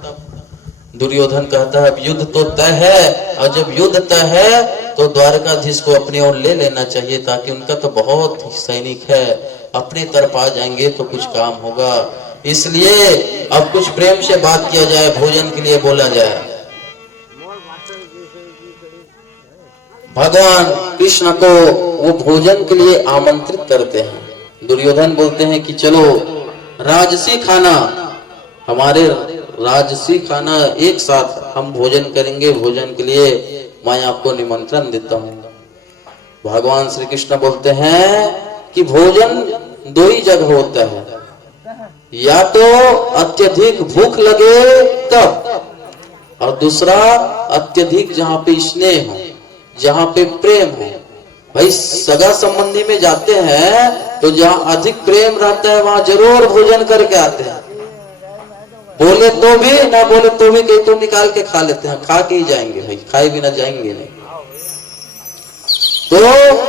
दुर्योधन कहता है अब युद्ध तो तय है, और जब युद्ध तय है तो द्वारकाधीश को अपनी ओर ले लेना चाहिए, ताकि उनका तो बहुत सैनिक है, अपने तरफ आ जाएंगे तो कुछ काम होगा। इसलिए अब कुछ प्रेम से बात किया जाए, भोजन के लिए बोला जाए। भगवान कृष्ण को वो भोजन के लिए आमंत्रित करते हैं। दुर्योधन बोलते हैं कि चलो राजसी खाना, हमारे राजसी खाना एक साथ हम भोजन करेंगे, भोजन के लिए मैं आपको निमंत्रण देता हूँ। भगवान श्री कृष्ण बोलते हैं कि भोजन 2 ही जगह होता है, या तो अत्यधिक भूख लगे तब, और दूसरा अत्यधिक जहाँ पे स्नेह हो, जहाँ पे प्रेम हो। भाई सगा संबंधी में जाते हैं तो जहाँ अधिक प्रेम रहता है वहां जरूर भोजन करके आते हैं, बोले तो भी ना बोले तो भी कहीं तो निकाल के खा लेते हैं, खा के ही जाएंगे, भाई खाए बिना जाएंगे नहीं। तो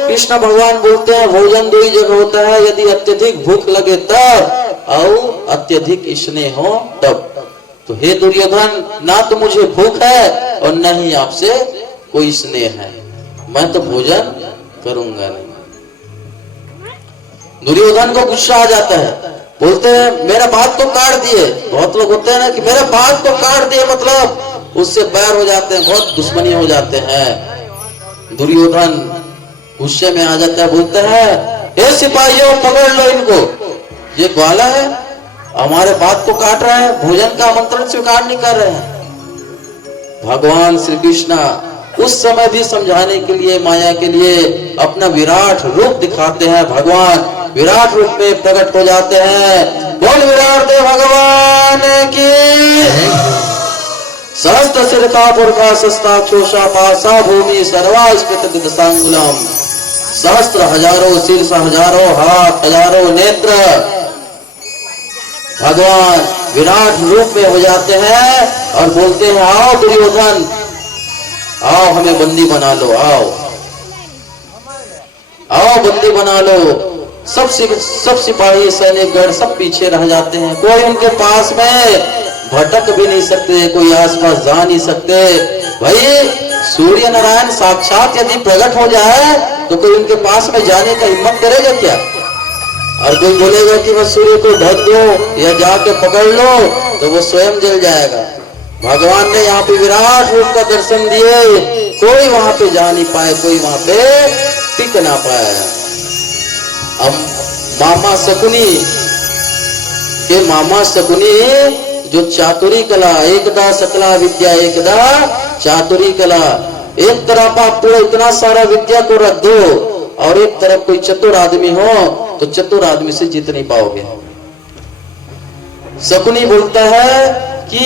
कृष्ण भगवान बोलते हैं भोजन 2 ही जगह होता है, यदि अत्यधिक भूख लगे तब, और अत्यधिक स्नेह हो तब। तो हे दुर्योधन, ना तो मुझे भूख है और न ही आपसे कोई स्नेह है, मैं तो भोजन करूंगा नहीं। दुर्योधन को गुस्सा आ जाता है, बोलते हैं मेरा बात तो काट दिए। बहुत लोग होते हैं ना कि मेरा बात तो काट दिए, मतलब उससे बैर हो जाते हैं, बहुत दुश्मनी हो जाते हैं। दुर्योधन गुस्से में आ जाता है, बोलते हैं हे सिपाहियों पकड़ लो इनको, ये ग्वाला है, हमारे बात को काट रहे हैं, भोजन का आमंत्रण स्वीकार नहीं कर रहे हैं। भगवान श्री कृष्ण उस समय भी समझाने के लिए, माया के लिए अपना विराट रूप दिखाते हैं। भगवान विराट रूप में प्रकट हो जाते हैं। बोल विराट देव भगवान की। सहस्त्र सिरका पुरखा सस्ता क्षोषा पासा भूमि सर्वा स्मृत दिदसांगुलम। सहस्त्र हजारों शीर्ष, हजारों हाथ, हजारों नेत्र। भगवान विराट रूप में हो जाते हैं और बोलते हैं, आओ दुर्योधन, आओ हमें बंदी बना लो, आओ आओ बंदी बना लो। सब सिपाही सैनिकगण सब पीछे रह जाते हैं, कोई उनके पास में भटक भी नहीं सकते, कोई आसपास जा नहीं सकते। भाई सूर्य नारायण साक्षात यदि प्रकट हो जाए तो कोई उनके पास में जाने का हिम्मत करेगा क्या? और कोई बोलेगा कि मैं सूर्य को ढक दो या जाके पकड़ लो, तो वो स्वयं जल जाएगा। भगवान ने यहाँ पे विराट रूप का दर्शन दिए, कोई वहां पे जा नहीं पाए, कोई वहां पे टिक ना पाया। अब मामा शकुनी जो चातुरी कला, एकदा सकला विद्या एकदा चातुरी कला, एक तरफ आप पूरा इतना सारा विद्या को रख दो और एक तरफ कोई चतुर आदमी हो तो चतुर आदमी से जीत नहीं पाओगे। शकुनी बोलता है कि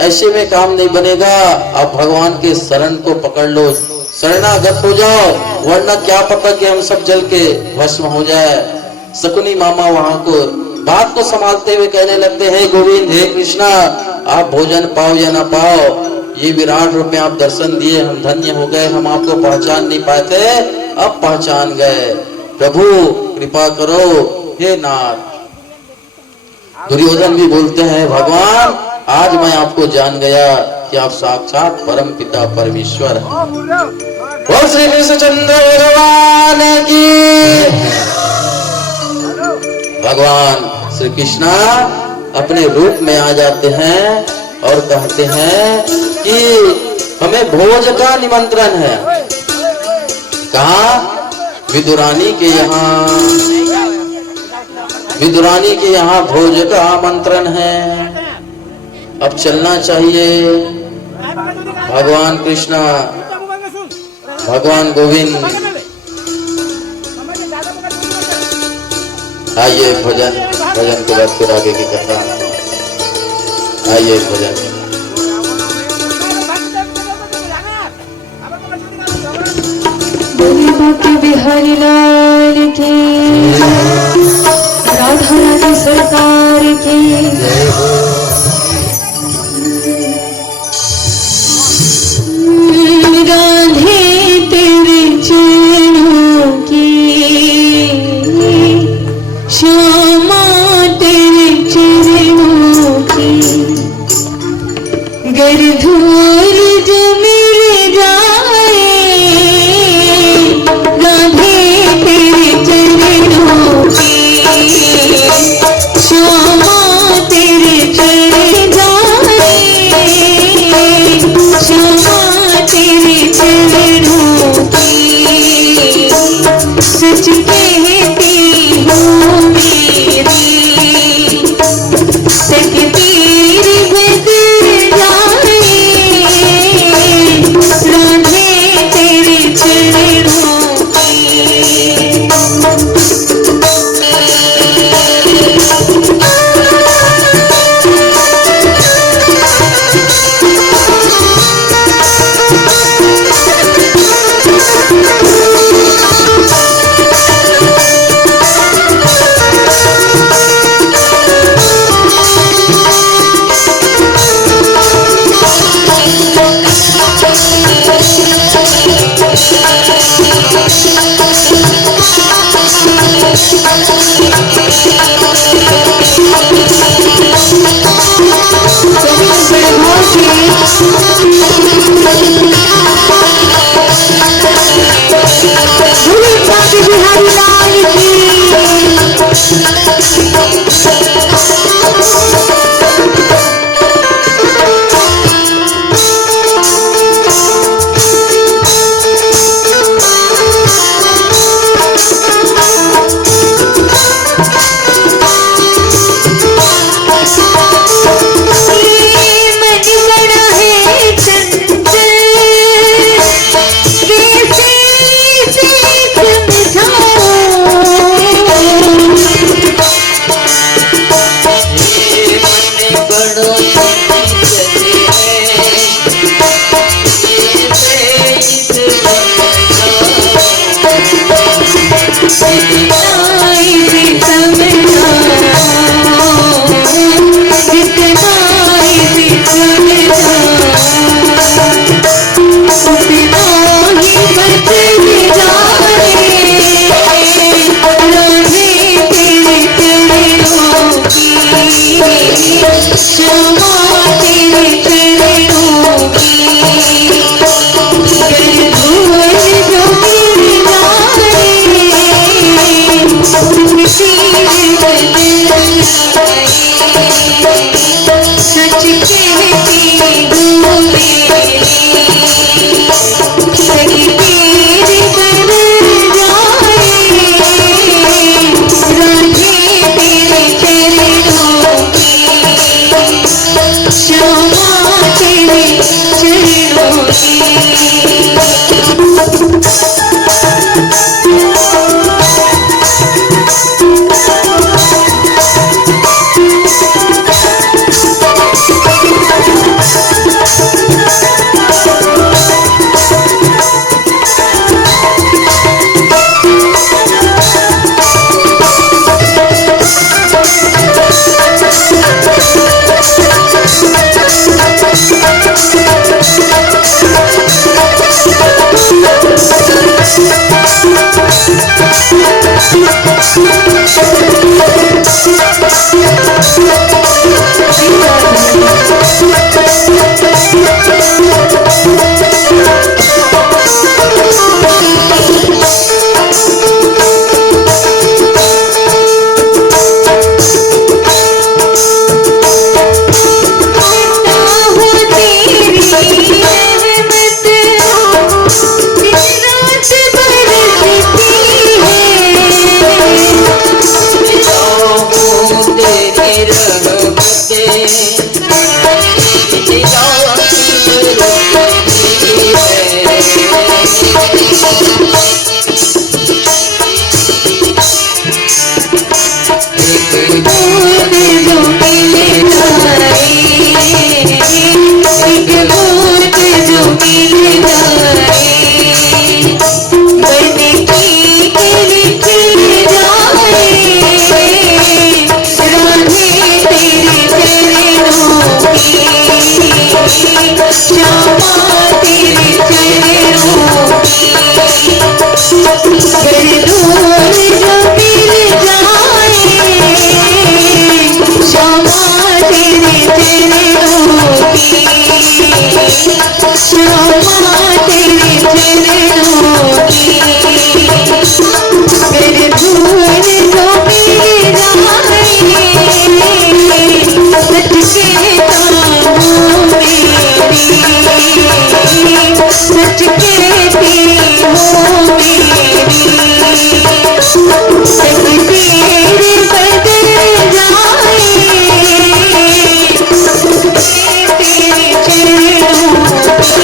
ऐसे में काम नहीं बनेगा, आप भगवान के शरण को पकड़ लो, शरणागत हो जाओ, वरना क्या पता कि हम सब जल के भस्म हो जाए। शकुनी मामा वहां को बात को संभालते हुए कहने लगते हैं, गोविंद, हे कृष्णा, आप भोजन पाओ या ना पाओ, ये विराट रूप में आप दर्शन दिए, हम धन्य हो गए, हम आपको पहचान नहीं पाए थे, अब पहचान गए, प्रभु कृपा करो, हे नाथ। दुर्योधन भी बोलते हैं, भगवान आज मैं आपको जान गया कि आप साक्षात परम पिता परमेश्वर हैं। बोल श्री कृष्णचंद्र भगवान की। भगवान श्री कृष्णा अपने रूप में आ जाते हैं और कहते हैं कि हमें भोज का निमंत्रण है। कहा? विदुरानी के यहाँ भोज का आमंत्रण है, अब चलना चाहिए। भगवान कृष्णा, भगवान गोविंद, आइए भजन के बाद फिर आगे की कथा। आइए भजन। बिहारी लाल की, राधा रानी सरकार की। राधे तेरे चरणों की, श्यामा तेरे चरणों की, गिरधर जो मिल जाए, राधे तेरे चरणों की, श्यामा तेरे चरण जाए, श्यामा तेरे चरणों की। सच कहती हूँ मेरी, तकदीर बदल जाए, श्यामा तेरे चरणों की फिर दूर जो मिल जाए श्यामा तेरे चरणों की श्यामा तेरे चरणों की फिर दूर जो मिल जाए सच कहता हूँ मेरी सच कहती हूँ मेरी तकदीर बदल जाए तेरे चरणों की श्यामा तेरे चरणों की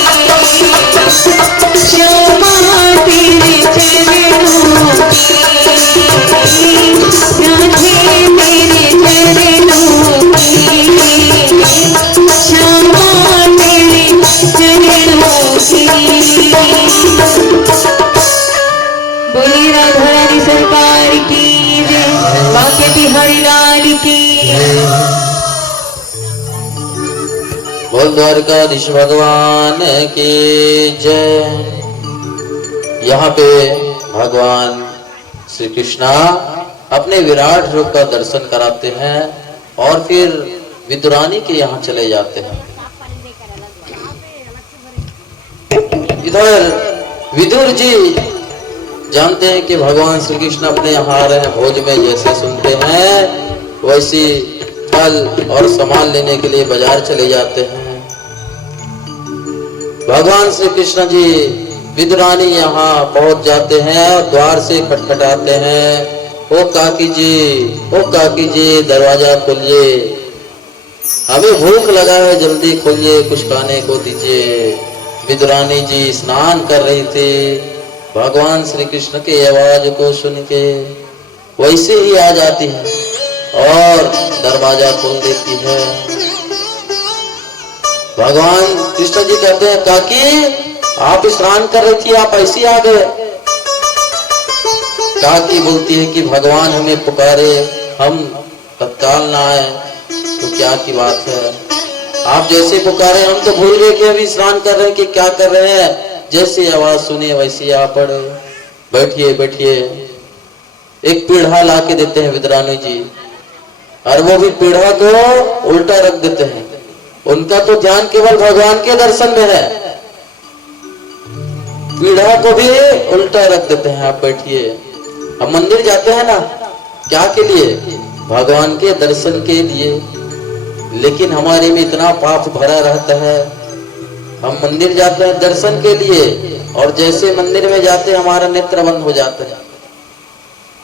राधे तेरे चरणों की श्यामा तेरे चरणों की। बोली राधा रानी सरकार की जय, बांके बिहारी लाल की। बोल द्वारकाधीश भगवान की जय। यहाँ पे भगवान श्री कृष्णा अपने विराट रूप का दर्शन कराते हैं और फिर विदुरानी के यहाँ चले जाते हैं। इधर विदुर जी जानते हैं कि भगवान श्री कृष्ण अपने यहाँ आ रहे हैं, भोज में जैसे सुनते हैं वैसी फल और सामान लेने के लिए बाजार चले जाते हैं। भगवान श्री कृष्ण जी विदुरानी यहाँ पहुंच जाते हैं और द्वार से खटखटाते हैं, ओ काकी जी दरवाजा खोलिए, हमें भूख लगा है, जल्दी खोलिए, कुछ खाने को दीजिए। विदुरानी जी स्नान कर रही थी, भगवान श्री कृष्ण के आवाज को सुन के वैसे ही आ जाती है और दरवाजा खोल देती है। भगवान कृष्ण जी कहते हैं, काकी आप स्नान कर रही थी, आप ऐसी आ गए। काकी बोलती है कि भगवान हमें पुकारे, हम तत्काल ना आए तो क्या की बात है, आप जैसे पुकारे हम तो भूल गए कि अभी स्नान कर रहे हैं कि क्या कर रहे हैं। जैसी आवाज सुने वैसी आ पड़े। बैठिए बैठिए। एक पीढ़ा ला के देते हैं विदुरानी जी, और वो भी पीढ़ा को उल्टा रख देते हैं। उनका तो ध्यान केवल भगवान के दर्शन में है, पीढ़ा को भी उल्टा रख देते हैं। आप बैठिए। हम मंदिर जाते हैं ना, क्या के लिए? भगवान के दर्शन के लिए। लेकिन हमारे में इतना पाप भरा रहता है, हम मंदिर जाते हैं दर्शन के लिए और जैसे मंदिर में जाते हैं हमारा नेत्र बंद हो जाता है।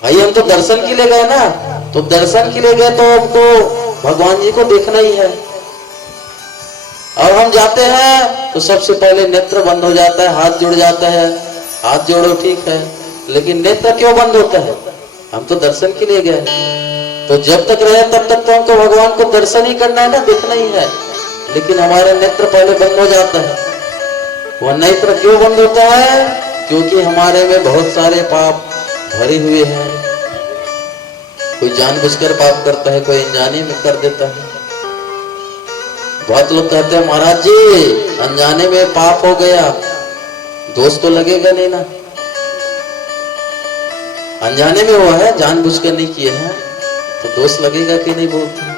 भाई हम तो दर्शन के लिए गए ना, तो दर्शन के लिए गए तो हमको भगवान जी को देखना ही है। और हम जाते हैं तो सबसे पहले नेत्र बंद हो जाता है, हाथ जुड़ जाता है। हाथ जोड़ो ठीक है, लेकिन नेत्र क्यों बंद होता है? हम तो दर्शन के लिए गए, तो जब तक रहे तब तक तो हमको भगवान को दर्शन ही करना है ना, देखना ही है। लेकिन हमारा नेत्र पहले बंद हो जाता है। वह नेत्र क्यों बंद होता है? क्योंकि हमारे में बहुत सारे पाप भरे हुए हैं। कोई जानबूझकर पाप करता है, कोई अनजाने में कर देता है। बहुत लोग कहते हैं महाराज जी अनजाने में पाप हो गया, दोष तो लगेगा नहीं ना। अनजाने में हुआ है, जानबूझकर नहीं किए हैं तो दोष लगेगा कि नहीं? बोलते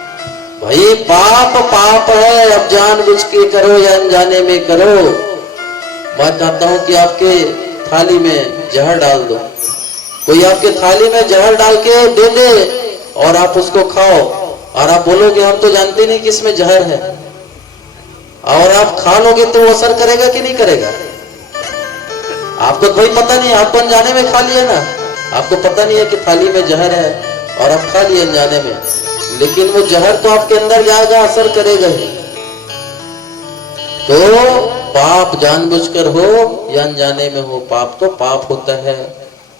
भाई पाप पाप है, अब जानबूझ के करो या अनजाने में करो। मैं कहता हूं कि आपके थाली में जहर डाल दो, कोई आपके थाली में जहर डाल के दे दे और आप उसको खाओ, और आप बोलोगे हम तो जानते नहीं कि इसमें जहर है, और आप खा लोगे तो वो असर करेगा कि नहीं करेगा? आपको कोई पता नहीं, आपको अनजाने में खा लिया ना, आपको पता नहीं है कि थाली में जहर है और आप खा लिए अनजाने में, लेकिन वो जहर तो आपके अंदर जाएगा, असर करेगा ही। तो पाप जानबूझकर हो या अनजाने में हो, पाप तो पाप होता है।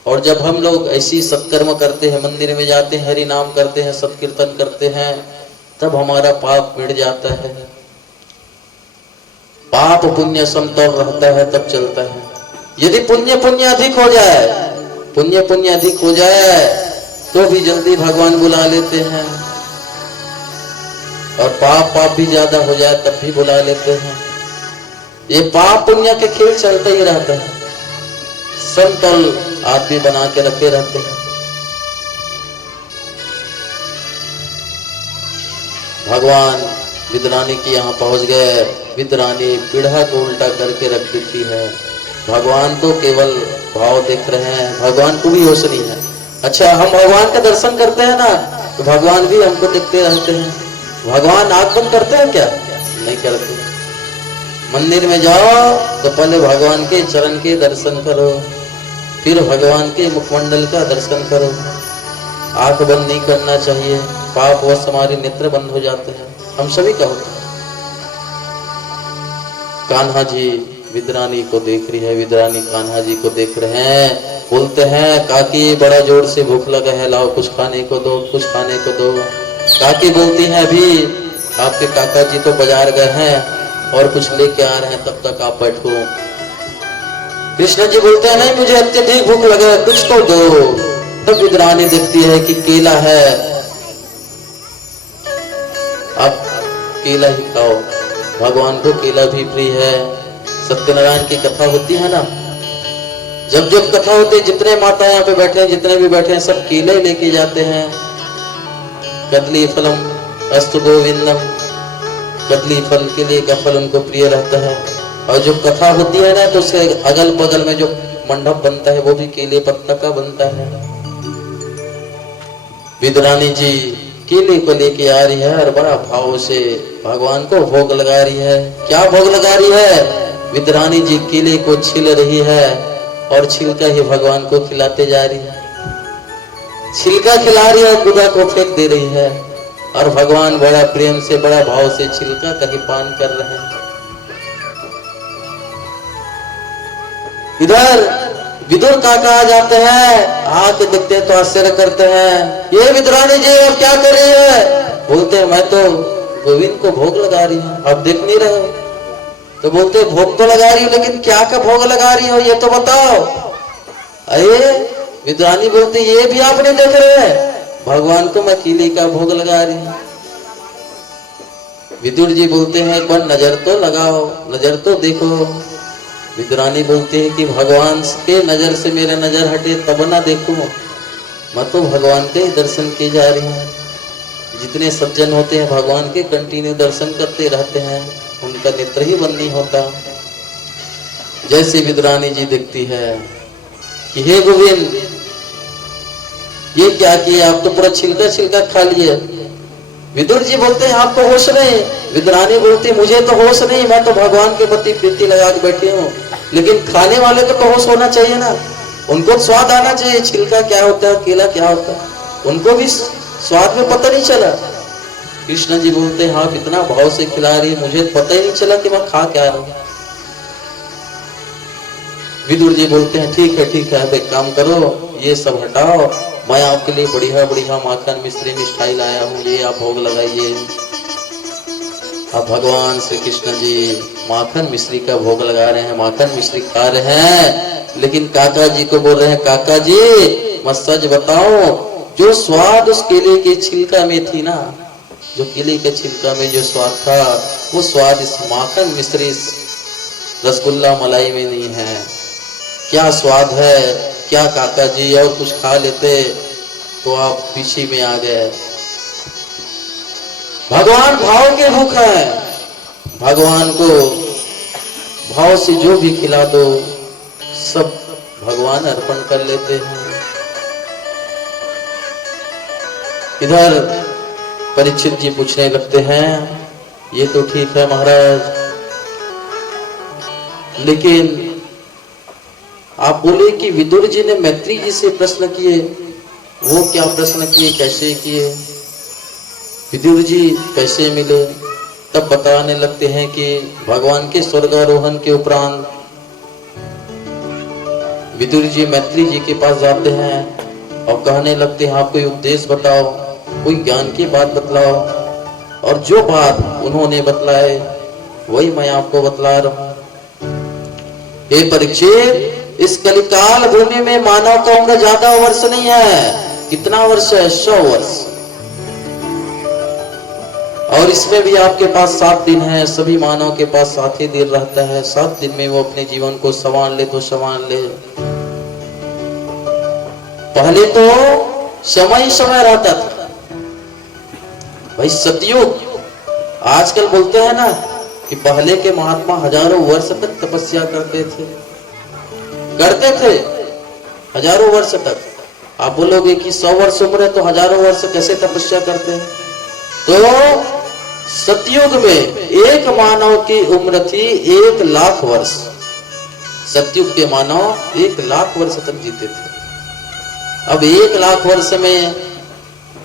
और जब हम लोग ऐसी सत्कर्म करते हैं, मंदिर में जाते हैं, हरि नाम करते हैं, सत्कीर्तन करते हैं, तब हमारा पाप मिट जाता है। पाप पुण्य समतल रहता है तब चलता है। यदि पुण्य पुण्य अधिक हो जाए, पुण्य पुण्य अधिक हो जाए तो भी जल्दी भगवान बुला लेते हैं, और पाप पाप भी ज्यादा हो जाए तब भी बुला लेते हैं। ये पाप पुण्य के खेल चलते ही रहता है, समतल आदमी बना के रखे रहते हैं। भगवान विद्रानी की यहाँ पहुंच गए। विद्रानी पीढ़ा को उल्टा करके रख देती है। भगवान को केवल भाव देख रहे हैं, भगवान को भी होश नहीं है। अच्छा, हम भगवान का दर्शन करते हैं ना, तो भगवान भी हमको देखते रहते हैं। भगवान आंख बंद करते हैं क्या? नहीं करते। मंदिर में जाओ तो पहले भगवान के चरण के दर्शन करो, फिर भगवान के मुखमंडल का दर्शन करो। आंख बंद नहीं करना चाहिए, पाप वश हमारे नेत्र बंद हो जाते हैं। हम सभी का होता है। कान्हा जी विद्रानी को देख रही है, विद्रानी कान्हा जी को देख रहे हैं। बोलते हैं, काकी बड़ा जोर से भूख लगा है, लाओ कुछ खाने को दो, कुछ खाने को दो। काकी बोलती है, अभी आपके काका जी तो बाजार गए हैं और कुछ लेके आ रहे हैं, तब तक आप बैठो। कृष्ण जी बोलते हैं, नहीं मुझे अत्यधिक भूख लगा है, कुछ तो दो। तब विद्रानी देखती है कि केला है, आप केला ही खाओ। भगवान को केला भी प्रिय है। सत्यनारायण की कथा होती है ना, जब जब कथा होती है, जितने माता यहाँ पे बैठे हैं, जितने भी बैठे हैं, सब केले लेके जाते हैं। कदली फलम अस्तु गोविंदम, कदली फल केले का फल उनको प्रिय रहता है। और जो कथा होती है ना, तो उसके अगल बगल में जो मंडप बनता है वो भी केले पत्ता का बनता है। विद्रानी जी केले को लेके आ रही है और बड़ा भाव से भगवान को भोग लगा रही है। क्या भोग लगा रही है? विद्रानी जी केले को छील रही है और छिलका ही भगवान को खिलाते जा रही है। छिलका खिला रही है, गुदा को फेंक दे रही है और भगवान बड़ा प्रेम से, बड़ा भाव से छिलका का ही पान कर रहे हैं। इधर विदुर काका आ जाते हैं, आके देखते हैं तो आश्चर्य करते हैं, ये विद्रानी जी अब क्या कर रही है? बोलते हैं, मैं तो गोविंद को भोग लगा रही हूँ, आप देख नहीं रहे हो? तो बोलते हैं, भोग तो लगा रही हो, लेकिन क्या का भोग लगा रही हो ये तो बताओ। अरे विद्रानी बोलती, ये भी आप नहीं देख रहे हैं? भगवान को मैं केले का भोग लगा रही हूँ। विदुर जी बोलते हैं, एक बार नजर तो लगाओ, नजर तो देखो। विद्रानी बोलती है कि भगवान के नजर से मेरा नजर हटे तब ना देखो, मैं तो भगवान के दर्शन किए जा रही हूँ। जितने सज्जन होते हैं भगवान के कंटिन्यू दर्शन करते रहते हैं, उनका नेत्र ही बंद नहीं होता। जैसे विद्रानी जी देखती है कि हे गोविंद, ये क्या किया, आप तो पूरा छिलका छिलका खा लिए। विदुर जी बोलते हैं, आपको होश नहीं? विद्रानी बोलती, मुझे तो होश नहीं, मैं तो भगवान के प्रति प्रीति लगा के बैठी हूँ, लेकिन खाने वाले को तो होश होना चाहिए ना, उनको स्वाद आना चाहिए, छिलका क्या होता है, केला क्या होता है, उनको भी स्वाद में पता नहीं चला। कृष्ण जी बोलते हैं, आप इतना भाव से खिला रही, मुझे पता ही नहीं चला कि मैं खा क्या रहा हूँ। विदुर जी बोलते हैं, ठीक है, अब एक काम करो, ये सब हटाओ, मैं आपके लिए बढ़िया बढ़िया माखन मिश्री मिठाई लाया हूँ, ये आप भोग लगाइए। अब भगवान श्री कृष्ण जी माखन मिश्री का भोग लगा रहे हैं, माखन मिश्री खा रहे हैं, लेकिन काका जी को बोल रहे हैं, काका जी मैं सच बताओ, जो स्वाद उस केले के छिलका में थी ना, जो केले के छिलका में जो स्वाद था, वो स्वाद इस माखन मिश्री रसगुल्ला मलाई में नहीं है। क्या स्वाद है, क्या काका जी, और कुछ खा लेते तो आप पीछे में आ गए। भगवान भाव के भूख है, भगवान को भाव से जो भी खिला दो सब भगवान अर्पण कर लेते हैं। इधर परीक्षित जी पूछने लगते हैं, ये तो ठीक है महाराज, लेकिन आप बोले कि विदुर जी ने मैत्री जी से प्रश्न किए, वो क्या प्रश्न किए, कैसे किए, विदुर जी कैसे मिले? तब बताने लगते हैं कि भगवान के स्वर्गारोहण के उपरांत विदुर जी मैत्री जी के पास जाते हैं और कहने लगते हैं, आप कोई उपदेश बताओ, कोई ज्ञान की बात बतलाओ। और जो बात उन्होंने बतलाए वही मैं आपको बतला रहा हूं। हे परीक्षित, इस कलिकाल भूमि में मानव का उम्र ज्यादा वर्ष नहीं है। कितना वर्ष है? 100 वर्ष। और इसमें भी आपके पास 7 दिन है, सभी मानव के पास 7 ही दिन रहता है। 7 दिन में वो अपने जीवन को संवार ले तो संवार ले। पहले तो समय ही समय रहता था भाई, सतयुग। आजकल बोलते हैं ना कि पहले के महात्मा हजारों वर्ष तक तपस्या करते थे हजारों वर्ष तक। आप बोलोगे कि 100 वर्ष उम्र है तो हजारों वर्ष कैसे तपस्या करते हैं? तो सतयुग में एक मानव की उम्र थी 1 लाख वर्ष। सतयुग के मानव 1 लाख वर्ष तक जीते थे। अब 1 लाख वर्ष में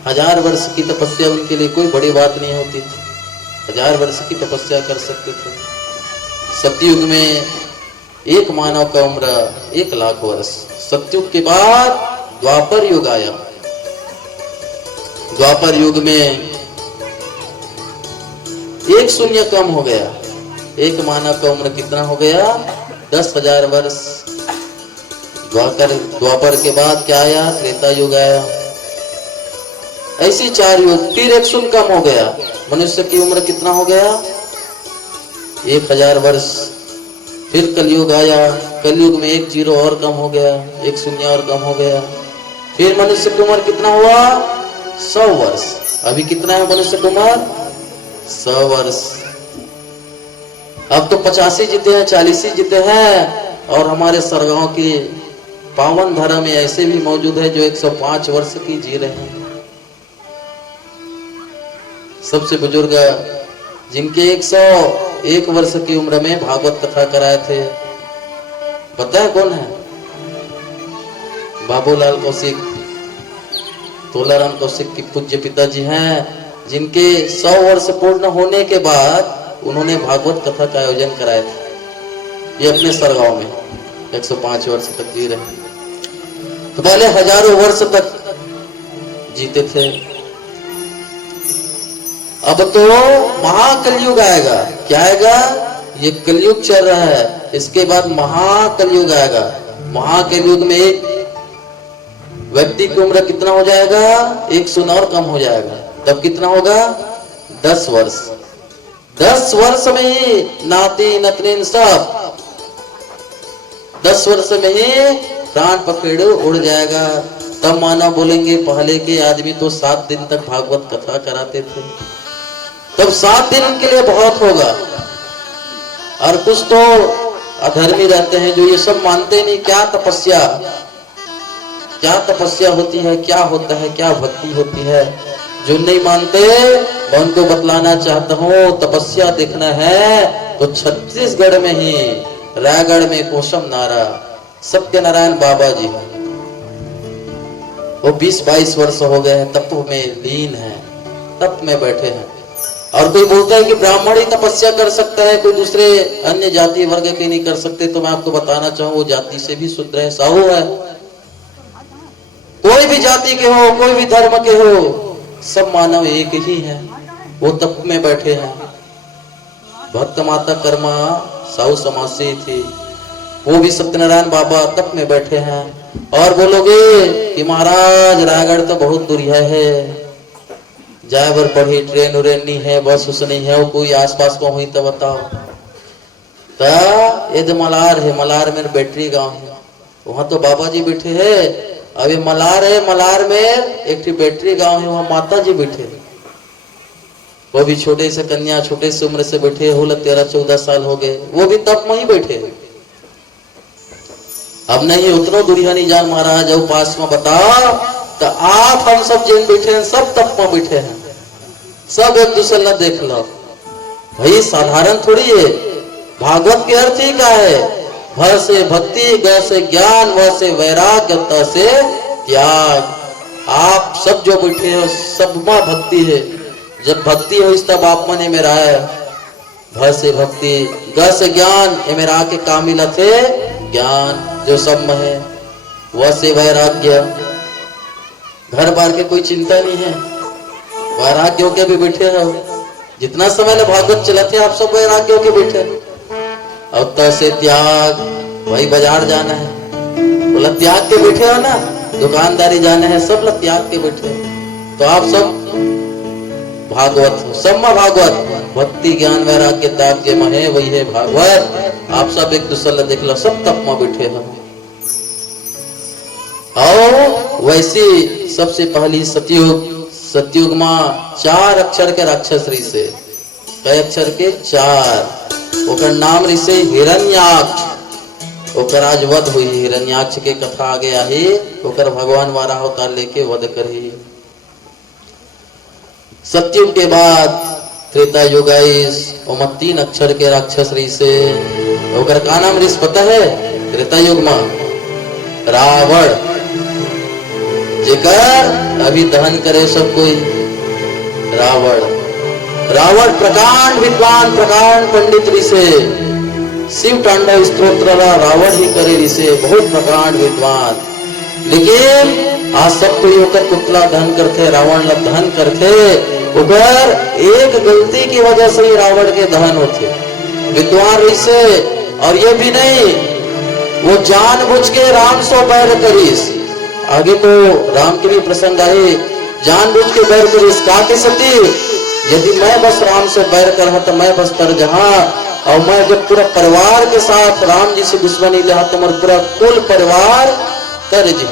1000 वर्ष की तपस्या उनके लिए कोई बड़ी बात नहीं होती थी। 1000 वर्ष की तपस्या कर सकते थे। सतयुग में एक मानव का उम्र 1 लाख वर्ष। सतयुग के बाद द्वापर युग आया। द्वापर युग में 1 शून्य कम हो गया। एक मानव का उम्र कितना हो गया? 10,000 वर्ष। द्वापर के बाद क्या आया? त्रेता युग आया। ऐसी 4 युग। फिर 1 शून्य कम हो गया। मनुष्य की उम्र कितना हो गया? 1000 वर्ष। फिर कलयुग आया। कलयुग में 1 जीरो और कम हो गया, 1 शून्य और कम हो गया। फिर मनुष्य की उम्र कितना हुआ? 100 वर्ष। अभी कितना है मनुष्य की उम्र? 100 वर्ष। अब तो 85 जीते हैं, 40 जीते हैं। और हमारे सरगांव की पावन धर्म में ऐसे भी मौजूद है जो 105 वर्ष की जी रहे हैं। सबसे बुजुर्ग जिनके 101 वर्ष की उम्र में भागवत कथा कराए थे, पता है कौन है? बाबूलाल कौशिक, तोलाराम कौशिक की पूज्य पिताजी हैं, जिनके 100 वर्ष पूर्ण होने के बाद उन्होंने भागवत कथा का आयोजन कराया था। ये अपने सरगांव में 105 वर्ष तक जी रहे। तो पहले हजारों वर्ष तक जीते थे। अब तो महाकलयुग आएगा। क्या आएगा? ये कलयुग चल रहा है, इसके बाद महाकलयुग आएगा। महाकलयुग में एक व्यक्ति की उम्र कितना हो जाएगा? 1 शून्य और कम हो जाएगा। तब कितना होगा? 10 वर्ष। 10 वर्ष में ही नाती नतनीन सब 10 वर्ष में ही प्राण पखेड़ उड़ जाएगा। तब मानव बोलेंगे पहले के आदमी तो 7 दिन तक भागवत कथा कराते थे। तब 7 दिन उनके लिए बहुत होगा। और कुछ तो अधर्मी रहते हैं जो ये सब मानते नहीं। क्या तपस्या होती है, क्या होता है, क्या भक्ति होती है, जो नहीं मानते मैं उनको बतलाना चाहता हूँ। तपस्या देखना है तो छत्तीसगढ़ में ही रायगढ़ में कोशम नारा सत्यनारायण बाबा जी है। वो 20-22 वर्ष हो गए हैं, तप में लीन है, तप में बैठे हैं। और कोई बोलता है कि ब्राह्मण ही तपस्या कर सकता है, कोई दूसरे अन्य जाति वर्ग के नहीं कर सकते। तो मैं आपको बताना चाहूँ वो जाति से भी शुद्र है, साहू है। कोई भी जाति के हो, कोई भी धर्म के हो, सब मानव एक ही है। वो तप में बैठे हैं। भक्त माता कर्मा साहू समाज से थी, वो भी सत्यनारायण बाबा तप में बैठे हैं। और बोलोगे कि महाराज रायगढ़ तो बहुत दूर है, जाए बर पढ़ी, ट्रेन उरेन नहीं है, बस उस नहीं है, वो कोई आसपास को हुई तो बताओ। ये मलार है, मलार में बैटरी गांव है, वहां तो बाबा जी बैठे हैं। अब ये मलार है, मलार में एक बैटरी गांव है, वहां माता जी बैठे। वो भी छोटे से कन्या, छोटे से उम्र से बैठे हो, 13-14 साल हो गए, वो भी तप में ही बैठे। अब नहीं उतना दुनिया नहीं जान महाराज, अब पास में बताओ तो आप हम सब जिन बैठे हैं सब तप में बैठे हैं, सब एक दूसरे न देख लो भाई। साधारण थोड़ी है। भागवत के अर्थ ही क्या है? भ से भक्ति, ग से ज्ञान, व से वैराग्य, त से त्याग। आप सब जो बैठे हो सब में भक्ति है। जब भक्ति हो तब आप मने में राय। भ से भक्ति, ग से ज्ञान, ये मेरा के कामिल थे ज्ञान जो सब में है। व से वैराग्य, घर बार के कोई चिंता नहीं है, वैराग्य होके भी बैठे हो। जितना समय ले भागवत चलाते आप सब वैराग्य होके बैठे। अब तो से त्याग, वही बाजार जाना है, बोला त्याग के बैठे हो ना, दुकानदारी जाना है, सब लोग त्याग के बैठे। तो आप सब भागवत सम्मा भागवत भक्ति ज्ञान वैराग्य त्याग के महे वही है भागवत। आप सब एक दूसरे देख लो, सब तप में बैठे हैं। और वैसे सबसे पहली सतयुग में 4 अक्षर के राक्षस रही से, कई अक्षर के 4। ओकर नाम रही से हिरण्याक्ष। ओकर आज वध हुई, हिरण्याक्ष के कथा आगे आई। ओकर भगवान वाराह अवतार लेके वध करी। सतयुग के बाद त्रेता युग आई, ओमा 3 अक्षर के राक्षस रही से। ओकर का नाम रही पता है? त्रेता युग में रावण, जेकर अभी दहन करे सब कोई। रावण प्रकांड विद्वान, प्रकांड पंडित रही से। शिव तांडव स्तोत्र रावण ही करे रही से, बहुत प्रकांड विद्वान। लेकिन आज सब कोई होकर पुतला दहन करते, रावण ला दहन करते। उधर एक गलती की वजह से ही रावण के दहन होते, विद्वान रही से। और ये भी नहीं, वो जानबूझ के राम सो बैर करीस। आगे तो राम के भी प्रसंग आए, जानबूझ के बैर करीस का के सती, यदि मैं बस राम से बैर कर तो मैं बस तर जहां, और मैं जब पूरा परिवार के साथ राम जी से दुश्मनी ले तो मेरा पूरा कुल परिवार तर जी,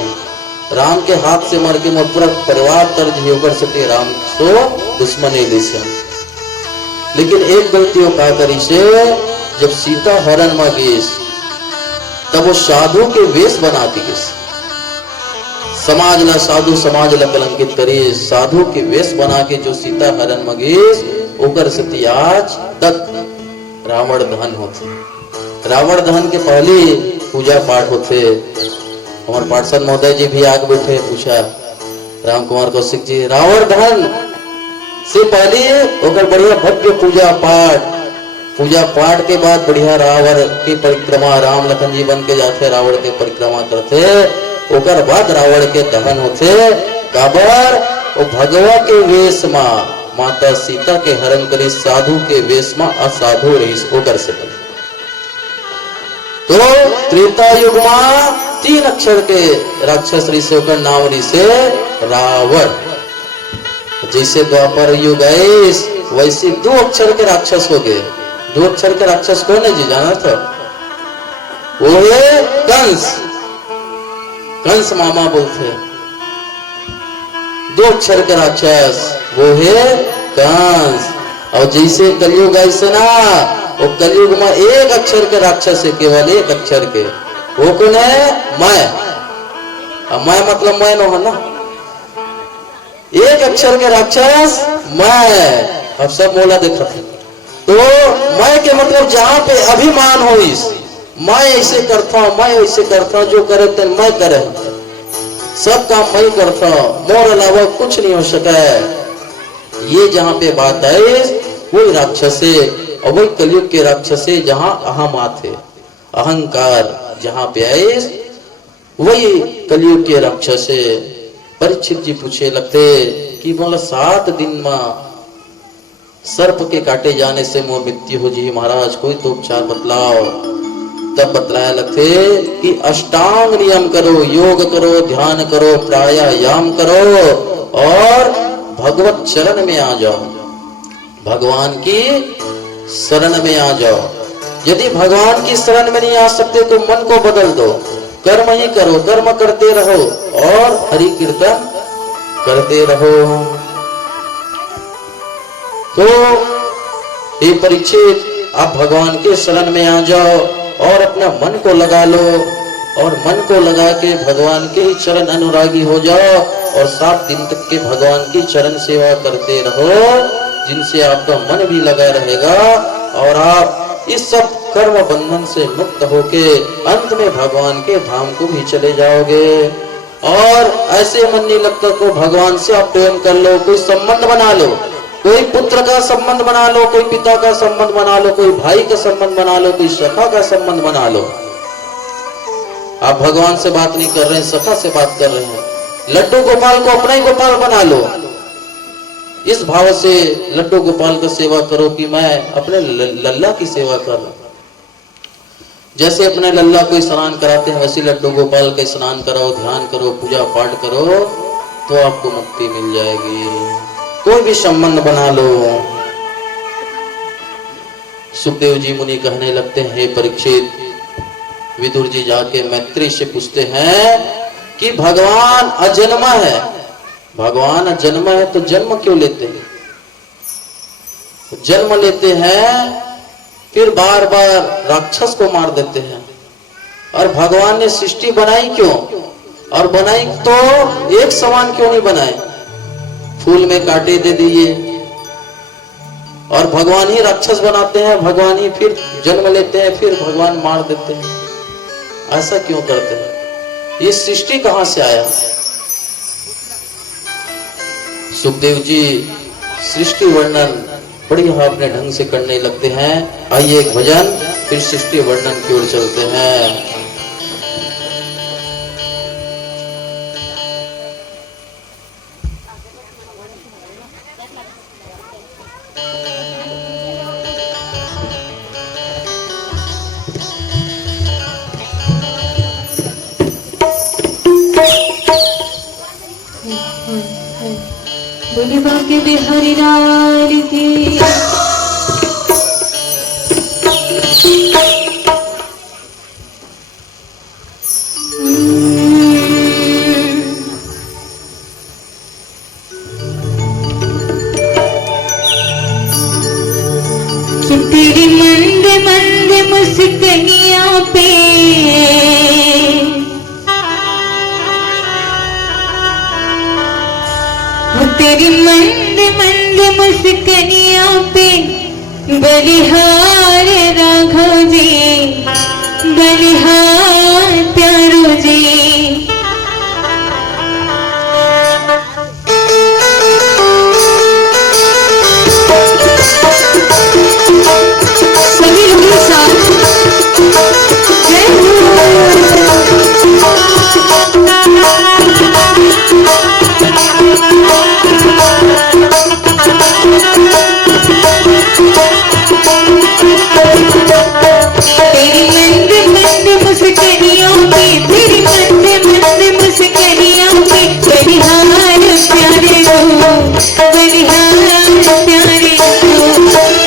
राम के हाथ से मर के मेरा पूरा परिवार तर जी ऊपर से राम सो दुश्मनी ले से। लेकिन एक गलती वो का करी से, जब सीता हरण में गई तब वो साधु के वेश बना के गई। समाज ला साधु, समाज ला कलंकित करे, साधु के वेश बना के जो सीता हरण में गई, ओकर सती आज तक रावण दहन होते। रावण दहन के पहले पूजा पाठ होते। हमारे पार्षद महोदय जी भी आगे बैठे, पूछा राम कुमार कौशिक जी, रावण दहन से पहले ओकर बढ़िया भव्य पूजा पाठ के बाद बढ़िया रावण की परिक्रमा, राम लखन जी बन के जाते, रावण के परिक्रमा करते। ओकर बाद रावण के दहन होते। काबर वो भगवा के वेश में माता सीता के हरण करी, साधु के वेश में असाधु रही ओकर से। तो त्रेता युग में 3 अक्षर के राक्षस रही से, ओकर नाम रही से रावण। जैसे द्वापर युग आए वैसे 2 अक्षर के राक्षस हो गए। 2 अक्षर के राक्षस कौन है जी, जाना था? वो है कंस। कंस मामा बोलते। 2 अक्षर के राक्षस वो है कंस। और जैसे कलयुग ऐसे ना, वो कलयुग में 1 अक्षर के राक्षस है, केवल 1 अक्षर के। वो कौन है? मैं। अब मैं मतलब मैं नो है ना, 1 अक्षर के राक्षस मैं। अब सब मोला देखा था। तो मैं के मतलब जहां पे अभिमान हो, इस मैं ऐसे करता हूं, मैं ऐसे करता हूं, जो करे तो मैं करे, सब काम मैं करता हूं, मोर अलावा कुछ नहीं हो सका है। ये जहां पे बात है वही राक्षस है, और वही कलयुग के राक्षस है, जहां अहम आते अहंकार जहां पे आए वही कलयुग के राक्षस है। परीक्षित जी पूछे लगते कि बोला 7 दिन में सर्प के काटे जाने से मोर मृत्यु हो जी महाराज, कोई तो उपचार बतलाओ। तब बतलाया लगते कि अष्टांग नियम करो, योग करो, ध्यान करो, प्राणायाम करो और भगवत चरण में आ जाओ, भगवान की शरण में आ जाओ। यदि भगवान की शरण में नहीं आ सकते तो मन को बदल दो, कर्म ही करो, कर्म करते रहो और हरि कीर्तन करते रहो। तो ये परीक्षित, आप भगवान के शरण में आ जाओ और अपना मन को लगा लो, और मन को लगा के भगवान के ही चरण अनुरागी हो जाओ, और 7 दिन तक के भगवान की चरण सेवा करते रहो, जिनसे आपका मन भी लगा रहेगा और आप इस सब कर्म बंधन से मुक्त होके अंत में भगवान के धाम को भी चले जाओगे। और ऐसे मन नहीं लगता तो भगवान से आप प्रेम कर लो, कोई संबंध बना लो, कोई पुत्र का संबंध बना लो, कोई पिता का संबंध बना लो, कोई भाई का संबंध बना लो, कोई सखा का संबंध बना लो। आप भगवान से बात नहीं कर रहे हैं, सखा से बात कर रहे हैं। लड्डू गोपाल को अपना ही गोपाल बना लो, इस भाव से लड्डू गोपाल का सेवा करो कि मैं अपने लल्ला की सेवा कर रहा हूं। जैसे अपने लल्ला को स्नान कराते हैं वैसे लड्डू गोपाल का स्नान कराओ, ध्यान करो, पूजा पाठ करो, तो आपको मुक्ति मिल जाएगी। कोई भी संबंध बना लो। सुखदेव जी मुनि कहने लगते हैं, हे परीक्षित, विदुर जी जाके मैत्री से पूछते हैं कि भगवान अजन्मा है, भगवान अजन्मा है तो जन्म क्यों लेते हैं? जन्म लेते हैं फिर बार बार राक्षस को मार देते हैं, और भगवान ने सृष्टि बनाई क्यों? और बनाई तो एक समान क्यों नहीं बनाए? फूल में कांटे दे दिए, और भगवान ही राक्षस बनाते हैं, भगवान ही फिर जन्म लेते हैं, फिर भगवान मार देते हैं। ऐसा क्यों करते हैं? ये सृष्टि कहां से आया? सुखदेव जी सृष्टि वर्णन बड़ी अपने ढंग से करने लगते हैं। आइए एक भजन, फिर सृष्टि वर्णन की ओर चलते हैं। बोले बाके बिहारी लाल की। कि तेरी मंद मंद मुस्कानियों पे तेरी मंद मंद मुस्कानियों पे बलिहार राघव जी, बलिहार प्यारो जी। सभी लोग एक साथ जय तेरी मंद मंद मुस्कानियों पे, तेरी मंद मंद मुस्कानियों पे बलिहार प्यारे हो, बलिहार प्यारे हो।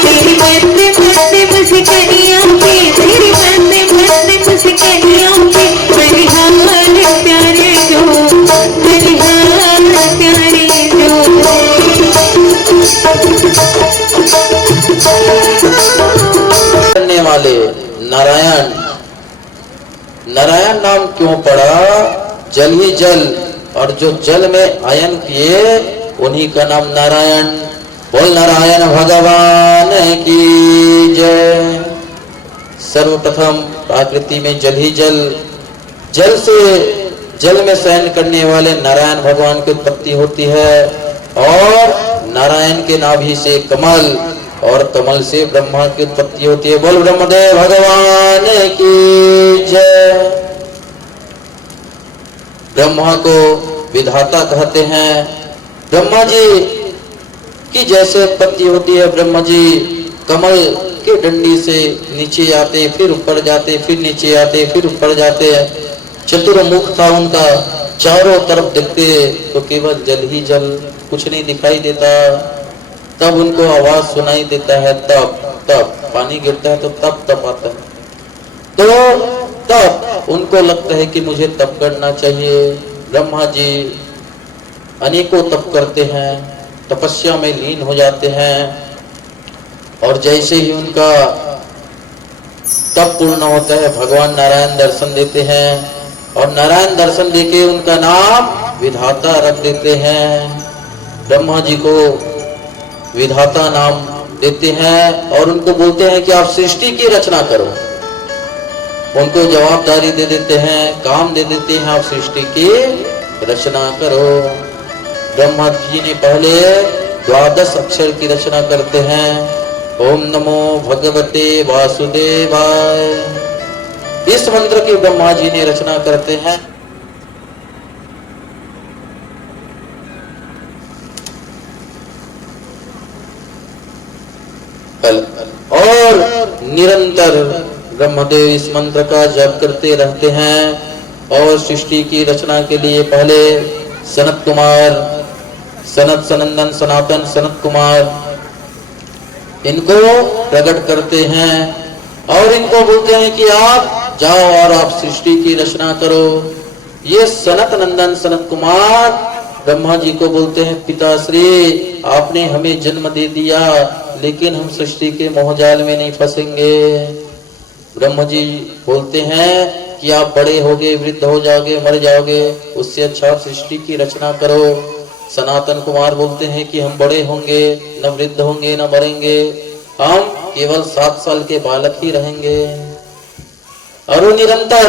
तेरी मंद मंद मुस्कानियों पे, तेरी मंद मंद मुस्कानियों पे बलिहार प्यारे हो, बलिहार प्यारे हो। करने वाले नारायण, नारायण नाम क्यों पड़ा? जल ही जल, और जो जल में आयन किए उन्हीं का नाम नारायण। बोल नारायण भगवान की जय। सर्वप्रथम प्रकृति में जल ही जल, जल से जल में शयन करने वाले नारायण भगवान की उत्पत्ति होती है, और नारायण के नाभि से कमल, और कमल से ब्रह्मा की उत्पत्ति होती है। बोल ब्रह्मदेव भगवान की जय। ब्रह्मा को विधाता कहते हैं। ब्रह्मा जी की जैसे उत्पत्ति होती है, ब्रह्मा जी कमल के डंडी से नीचे आते, फिर ऊपर जाते, फिर नीचे आते, फिर ऊपर जाते हैं। चतुर्मुख था उनका, चारों तरफ देखते तो केवल जल ही जल, कुछ नहीं दिखाई देता। तब उनको आवाज सुनाई देता है, तब तब पानी गिरता है तो तब तब आता है, तो तब उनको लगता है कि मुझे तप करना चाहिए। ब्रह्मा जी अनेकों तप करते हैं, तपस्या में लीन हो जाते हैं, और जैसे ही उनका तप पूर्ण होता है भगवान नारायण दर्शन देते हैं, और नारायण दर्शन देके उनका नाम विधाता रख देते हैं। ब्रह्मा जी को विधाता नाम देते हैं, और उनको बोलते हैं कि आप सृष्टि की रचना करो। उनको जवाबदारी दे देते हैं, काम दे देते हैं, आप सृष्टि की रचना करो। ब्रह्मा जी ने पहले 12 अक्षर की रचना करते हैं। ओम नमो भगवते वासुदेवाय, इस मंत्र की ब्रह्मा जी ने रचना करते हैं। और निरंतर ब्रह्मदेव इस मंत्र का जप करते रहते हैं। और सृष्टि की रचना के लिए पहले सनत कुमार सनत सनंदन सनातन सनत कुमार इनको प्रकट करते हैं और इनको बोलते हैं कि आप जाओ और आप सृष्टि की रचना करो। ये सनत नंदन सनत कुमार ब्रह्मा जी को बोलते हैं, पिताश्री आपने हमें जन्म दे दिया लेकिन हम सृष्टि के मोहजाल में नहीं फंसेंगे। ब्रह्मा जी बोलते हैं कि आप बड़े होगे, वृद्ध हो जाओगे, मर जाओगे, उससे अच्छा सृष्टि की रचना करो। सनातन कुमार बोलते हैं कि हम बड़े होंगे, न वृद्ध होंगे, न मरेंगे, हम केवल 7 साल के बालक ही रहेंगे। और वो निरंतर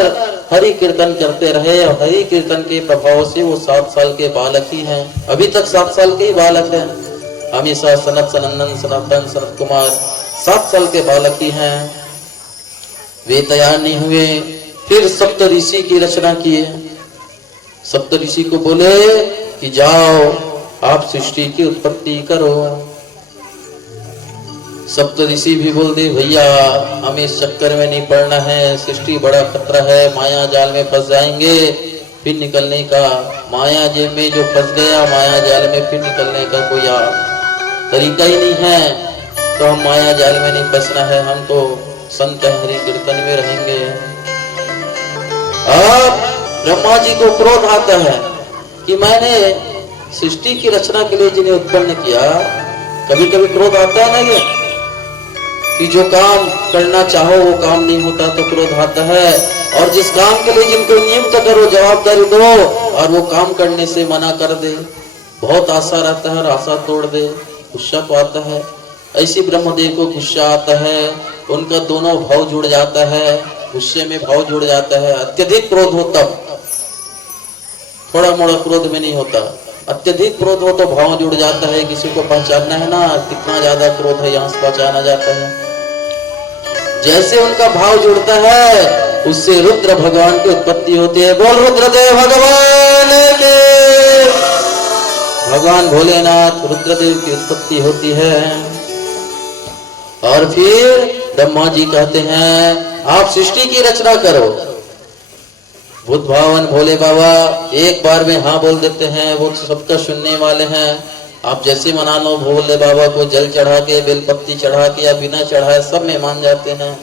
हरि कीर्तन करते रहे और हरि कीर्तन के प्रभाव से वो 7 साल के बालक ही हैं। अभी तक 7 साल के ही बालक हैं। हमेशा सनत सनंदन सनातन सनत कुमार 7 साल के बालक ही हैं। वे तैयार नहीं हुए, फिर सप्त ऋषि की रचना किए। सप्त ऋषि को बोले कि जाओ आप सृष्टि की उत्पत्ति करो। सप्त ऋषि भी बोल दे, भैया हमें इस चक्कर में नहीं पड़ना है, सृष्टि बड़ा खतरा है, माया जाल में फंस जाएंगे, फिर निकलने का माया जाल में जो फंस गया, माया जाल में फिर निकलने का कोई तरीका ही नहीं है, तो हम माया जाल में नहीं फंसना है, हम तो संत हरि कीर्तन में रहेंगे। अब ब्रह्मा जी को क्रोध आता है कि मैंने सृष्टि की रचना के लिए जिन्हें उत्पन्न किया, कभी कभी क्रोध आता है ना, ये कि जो काम करना चाहो वो काम नहीं होता तो क्रोध आता है। और जिस काम के लिए जिनको नियुक्त करो, जवाबदारी दो और वो काम करने से मना कर दे, बहुत आशा रहता है और आशा तोड़ दे, गुस्सा तो आता है। ऐसी ब्रह्मदेव को गुस्सा आता है, उनका दोनों भाव जुड़ जाता है, गुस्से में भाव जुड़ जाता है। अत्यधिक क्रोध हो तब, थोड़ा मोड़ा क्रोध में नहीं होता, अत्यधिक क्रोध हो तो भाव जुड़ जाता है। किसी को पहचानना है ना कितना ज्यादा क्रोध है, यहाँ से पहचाना जाता है। जैसे उनका भाव जुड़ता है उससे रुद्र भगवान की उत्पत्ति होती है। बोल रुद्रदेव भगवान के, भगवान भोलेनाथ रुद्रदेव की उत्पत्ति होती है। और फिर ब्रह्मा जी कहते हैं आप सृष्टि की रचना करो। बुद्ध भावन भोले बाबा एक बार में हाँ बोल देते हैं, वो सबका सुनने वाले हैं। आप जैसे मना लो, भोले बाबा को जल चढ़ा के, बेलपत्ती चढ़ा के या बिना चढ़ाए सब में मान जाते हैं।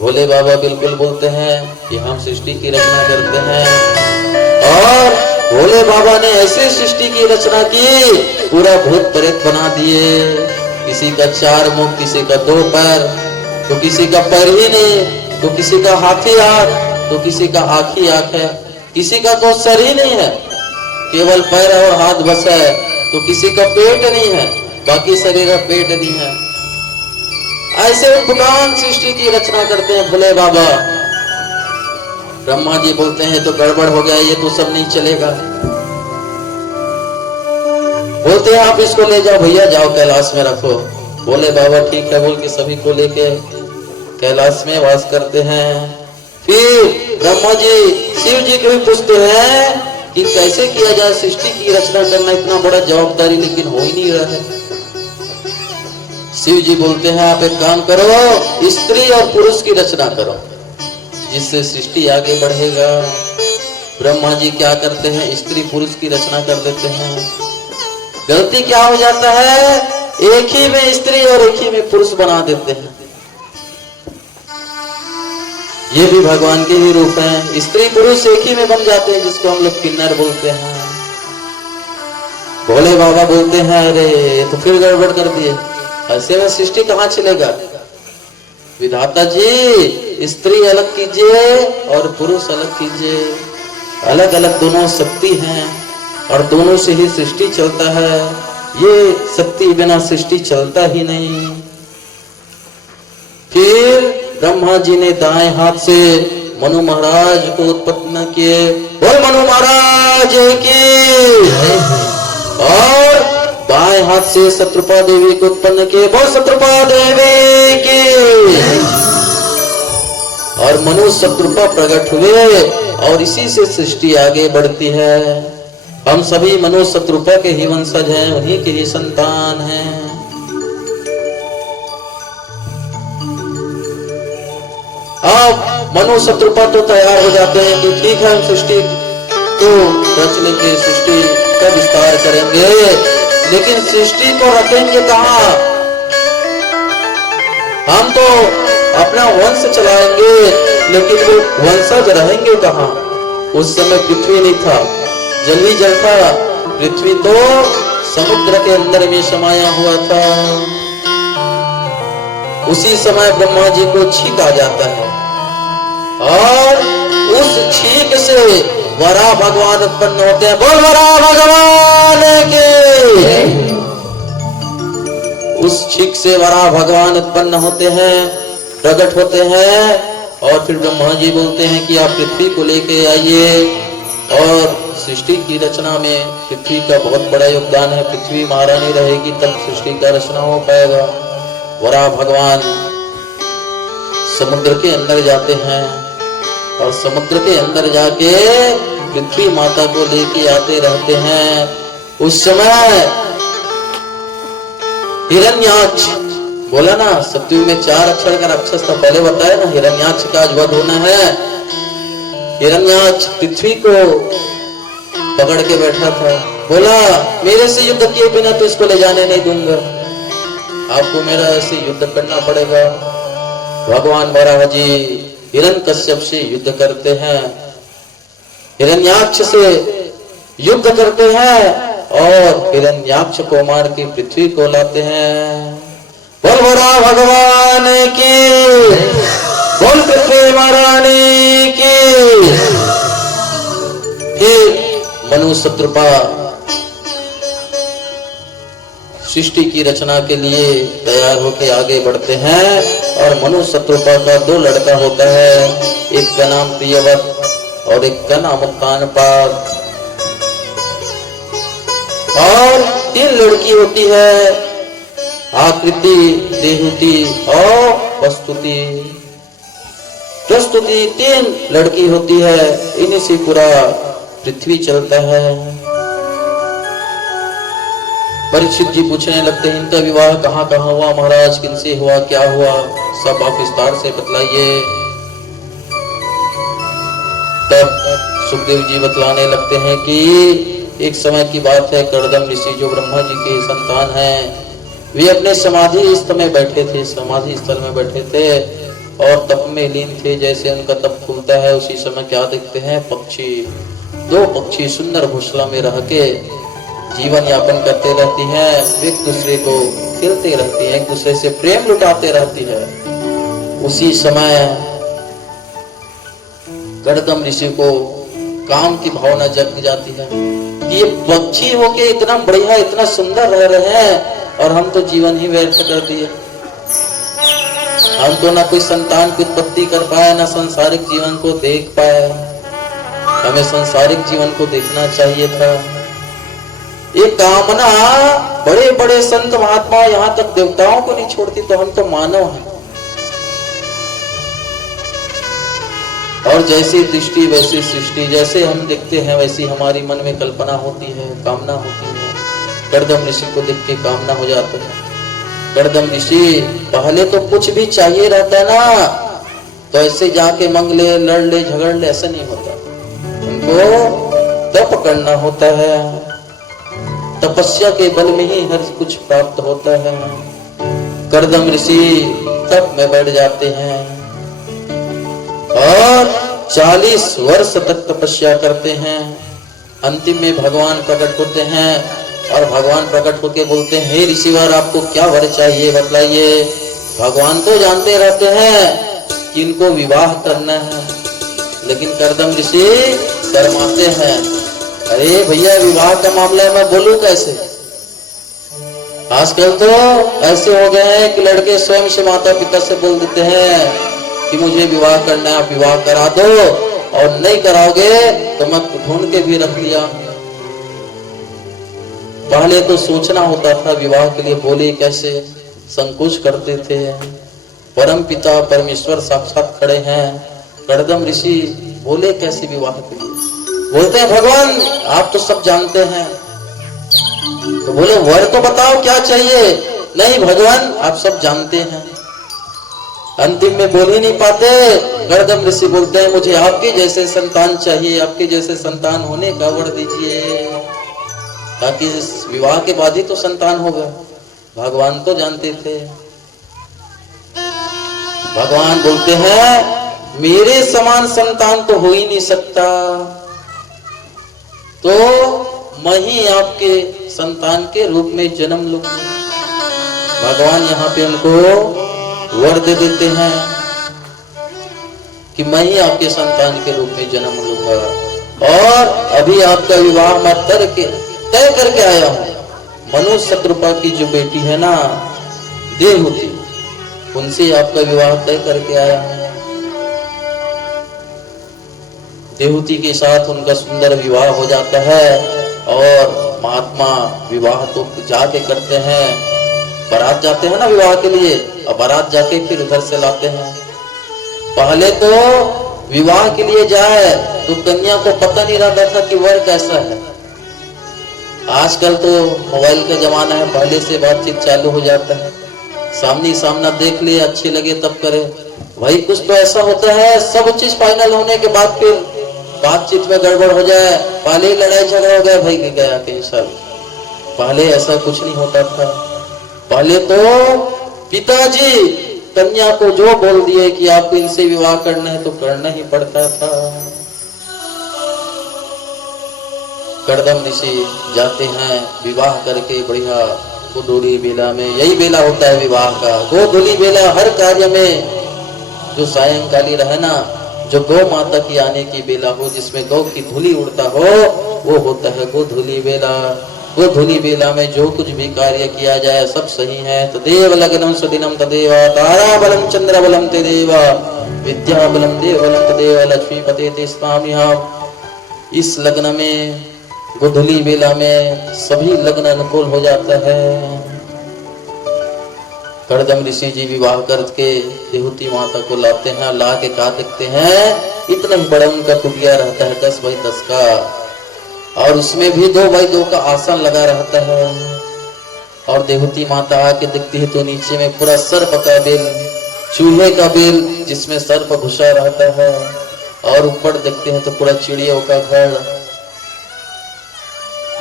भोले बाबा बिल्कुल बोलते हैं कि हम सृष्टि की रचना करते हैं। और भोले बाबा ने ऐसी सृष्टि की रचना की, पूरा भूत प्रेत बना दिए। किसी का 4 मुख, किसी का 2 पैर, तो किसी का पैर ही नहीं, तो किसी का हाथी हाथ, तो किसी का आँख ही आँख है, किसी का तो सर ही नहीं है, केवल पैर और हाथ बस है, तो किसी का पेट नहीं है, बाकी शरीर का पेट नहीं है। ऐसे भगवान सृष्टि की रचना करते हैं भोले बाबा। ब्रह्मा जी बोलते हैं तो गड़बड़ हो गया, ये तो सब नहीं चलेगा। बोलते हैं आप इसको ले जाओ भैया, जाओ कैलाश में रखो। भोले बाबा ठीक है बोल के सभी को लेके कैलाश में वास करते हैं। फिर ब्रह्मा जी शिव जी को भी पूछते हैं कि कैसे किया जाए सृष्टि की रचना करना, इतना बड़ा जवाबदारी लेकिन हो ही नहीं रहा है। शिव जी बोलते हैं आप एक काम करो, स्त्री और पुरुष की रचना करो, जिससे सृष्टि आगे बढ़ेगा। ब्रह्मा जी क्या करते हैं, स्त्री पुरुष की रचना कर देते हैं। गलती क्या हो जाता है, एक ही में स्त्री और एक ही में पुरुष बना देते हैं। ये भी भगवान के ही रूप हैं, स्त्री पुरुष एक ही में बन जाते हैं, जिसको हम लोग किन्नर बोलते हैं। भोले बाबा बोलते हैं अरे तो फिर गड़बड़ कर दिए, ऐसे में सृष्टि कहाँ चलेगा। विधाता जी स्त्री अलग कीजिए और पुरुष अलग कीजिए, अलग अलग दोनों शक्ति हैं और दोनों से ही सृष्टि चलता है। ये शक्ति बिना सृष्टि चलता ही नहीं। फिर ब्रह्मा जी ने दाएं हाथ से मनु महाराज को उत्पन्न किए, बोल मनु महाराज की, और बाएं हाथ से शत्रुपा देवी को उत्पन्न किए, बोल शत्रुपा देवी की। और मनु शत्रुपा प्रकट हुए और इसी से सृष्टि आगे बढ़ती है। हम सभी मनु शत्रुपा के ही वंशज हैं, उन्हीं के ही संतान हैं। अब मनु शत्रुपा तो तैयार हो जाते हैं कि ठीक है हम सृष्टि तो रच लेंगे, सृष्टि का विस्तार करेंगे, लेकिन सृष्टि को रखेंगे कहाँ? हम तो अपना वंश चलाएंगे, लेकिन वो वंशज रहेंगे कहाँ? उस समय पृथ्वी नहीं था, जल ही जल था। पृथ्वी तो समुद्र के अंदर में समाया हुआ था। उसी समय ब्रह्मा जी को छींक आ जाता है और उस छींक से वराह भगवान उत्पन्न होते हैं। बोल वराह भगवान के। उस छींक से वराह भगवान उत्पन्न होते हैं, प्रकट होते हैं, और फिर ब्रह्मा जी बोलते हैं कि आप पृथ्वी को लेके आइए। और सृष्टि की रचना में पृथ्वी का बहुत बड़ा योगदान है। पृथ्वी महारानी रहेगी तब सृष्टि का रचना हो पाएगा। वराह भगवान समुद्र के अंदर जाते हैं और समुद्र के अंदर जाके पृथ्वी माता को लेके आते रहते हैं। उस समय हिरण्याक्ष, बोला ना सत्युग में 4 अक्षर का राक्षस था, पहले बताया ना, हिरण्याक्ष का आज वध होना है। हिरण्याक्ष पृथ्वी को पकड़ के बैठा था, बोला मेरे से युद्ध किए बिना तो इसको ले जाने नहीं दूंगा, आपको मेरा ऐसे युद्ध करना पड़ेगा। भगवान वराह जी हिरण्यकश्यप से युद्ध करते हैं, हिरण्याक्ष से युद्ध करते हैं और हिरण्याक्ष को मार के पृथ्वी को लाते हैं। बोल वराह भगवान की, बोल पृथ्वी महारानी की। फिर मनु शत्रुपा सृष्टि की रचना के लिए तैयार होकर आगे बढ़ते हैं और मनु शत्रुपा का 2 लड़का होता है, एक का नाम प्रियव्रत और एक का नाम उत्तानपाद, और 3 लड़की होती है, आकृति, देहुति और प्रस्तुति। प्रस्तुति 3 लड़की होती है, इन्हीं से पूरा पृथ्वी चलता है। परीक्षित जी पूछने लगते हैं इनका विवाह कहाँ कहाँ हुआ महाराज, किनसे हुआ, क्या हुआ, सब आप विस्तार से बतलाइए। तब सुखदेव जी बतलाने लगते हैं कि एक समय की बात है, कर्दम ऋषि जो ब्रह्मा जी के संतान हैं, वे अपने समाधि स्थल में बैठे थे, समाधि स्थल में बैठे थे और तप में लीन थे। जैसे उनका तप खुलता है उसी समय क्या देखते हैं, पक्षी, 2 पक्षी सुंदर घोंसला में रह के जीवन यापन करते रहती हैं, एक दूसरे को खेलते रहती हैं, एक दूसरे से प्रेम लुटाते रहती है। उसी समय कर्दम ऋषि को काम की भावना जग जाती है कि ये पक्षी होके इतना बढ़िया, इतना सुंदर रह रहे हैं और हम तो जीवन ही व्यर्थ कर दिए। हम तो ना कोई संतान की उत्पत्ति कर पाए, ना सांसारिक जीवन को देख पाए। हमें सांसारिक जीवन को देखना चाहिए था। ये कामना बड़े बड़े संत महात्मा, यहाँ तक देवताओं को नहीं छोड़ती, तो हम तो मानव हैं। और जैसी दृष्टि वैसी सृष्टि, जैसे हम देखते हैं वैसी हमारी मन में कल्पना होती है, कामना होती है। कर्दम ऋषि को देख के कामना हो जाता है। कर्दम ऋषि पहले तो कुछ भी चाहिए रहता है ना, तो ऐसे जाके मंग ले, लड़ ले, झगड़ ले, ऐसा नहीं होता। उनको तप करना होता है, तपस्या के बल में ही हर कुछ प्राप्त होता है। कर्दम ऋषि तप में बैठ जाते हैं और 40 वर्ष तक तपस्या करते हैं। अंतिम में भगवान प्रकट होते हैं और भगवान प्रकट होके बोलते हैं, हे ऋषिवर आपको क्या वर चाहिए बतलाइए। भगवान तो जानते रहते हैं कि इनको विवाह करना है, लेकिन कर्दम ऋषि शर्माते हैं। अरे भैया विवाह का मामला मैं बोलूं कैसे? आजकल तो ऐसे हो गए हैं कि लड़के स्वयं से माता पिता से बोल देते हैं कि मुझे विवाह करना है, आप विवाह करा दो, और नहीं कराओगे तो मैं ढूंढ के भी रख लिया। पहले तो सोचना होता था विवाह के लिए, बोले कैसे, संकोच करते थे। परम पिता परमेश्वर साक्षात खड़े हैं, कर्दम ऋषि बोले कैसे विवाह के लिए? बोलते हैं भगवान आप तो सब जानते हैं। तो बोले वर तो बताओ क्या चाहिए? नहीं भगवान आप सब जानते हैं। अंतिम में बोल ही नहीं पाते। गर्दम ऋषि बोलते हैं मुझे आपके जैसे संतान चाहिए, आपके जैसे संतान होने का वर दीजिए, ताकि विवाह के बाद ही तो संतान होगा। भगवान तो जानते थे। भगवान बोलते हैं मेरे समान संतान तो हो ही नहीं सकता, तो मैं ही आपके संतान के रूप में जन्म लूंगा। भगवान यहाँ पे उनको वर दे देते हैं कि मैं ही आपके संतान के रूप में जन्म लूंगा। और अभी आपका विवाह मैं तय करके आया हूं। मनु शत्रुपा की जो बेटी है ना देवहूति, उनसे आपका विवाह तय करके आया हूं। देवहूति के साथ उनका सुंदर विवाह हो जाता है और महात्मा विवाह तो जाके करते हैं, बारात जाते हैं ना विवाह के लिए, और बारात जाके फिर उधर से लाते हैं। पहले तो विवाह के लिए जाए तो कन्या को पता नहीं रहता था कि वर कैसा है। आजकल तो मोबाइल का जमाना है, पहले से बातचीत चालू हो जाता है, सामने सामना देख लिए, अच्छी लगे तब करे। भाई कुछ तो ऐसा होता है सब चीज फाइनल होने के बाद फिर बातचीत में गड़बड़ हो जाए, पहले ही लड़ाई झगड़ा हो गया, भाई के गया कहीं सब। पहले ऐसा कुछ नहीं होता था। पहले तो पिताजी कन्या को जो बोल दिए कि आपको इनसे विवाह करना है तो करना ही पड़ता था। कर्दम ऋषि जाते हैं विवाह करके बढ़िया गोधूली बेला में। यही बेला होता है विवाह का, गोधूली बेला। हर कार्य में जो सायंकाली रहे ना, जो गौ माता की आने की बेला हो, जिसमें गौ की धूली उड़ता हो, वो होता है गोधूली बेला। गोधूली बेला में जो कुछ भी कार्य किया जाए सब सही है। तदेव लग्नम सुदिनम तदेव तारा बलम चंद्र बलम तदेव विद्या बलम देव बलम तदेव लक्ष्मीपते ते स्वामिहा। इस लग्न में गोधूली बेला में सभी लग्न अनुकूल हो जाता है। कर्दम ऋषि जी विवाह करके देवहूति माता को लाते हैं। ला के कहा देखते हैं इतना ही बड़ा उनका कुटिया रहता है 10 बाई 10 का, और उसमें भी 2 बाई 2 का आसन लगा रहता है। और देवहूति माता आके देखती है तो नीचे में पूरा सर्प का बेल, चूहे का बेल जिसमें सर्प घुसा रहता है, और ऊपर देखते हैं तो पूरा चिड़ियों का घर।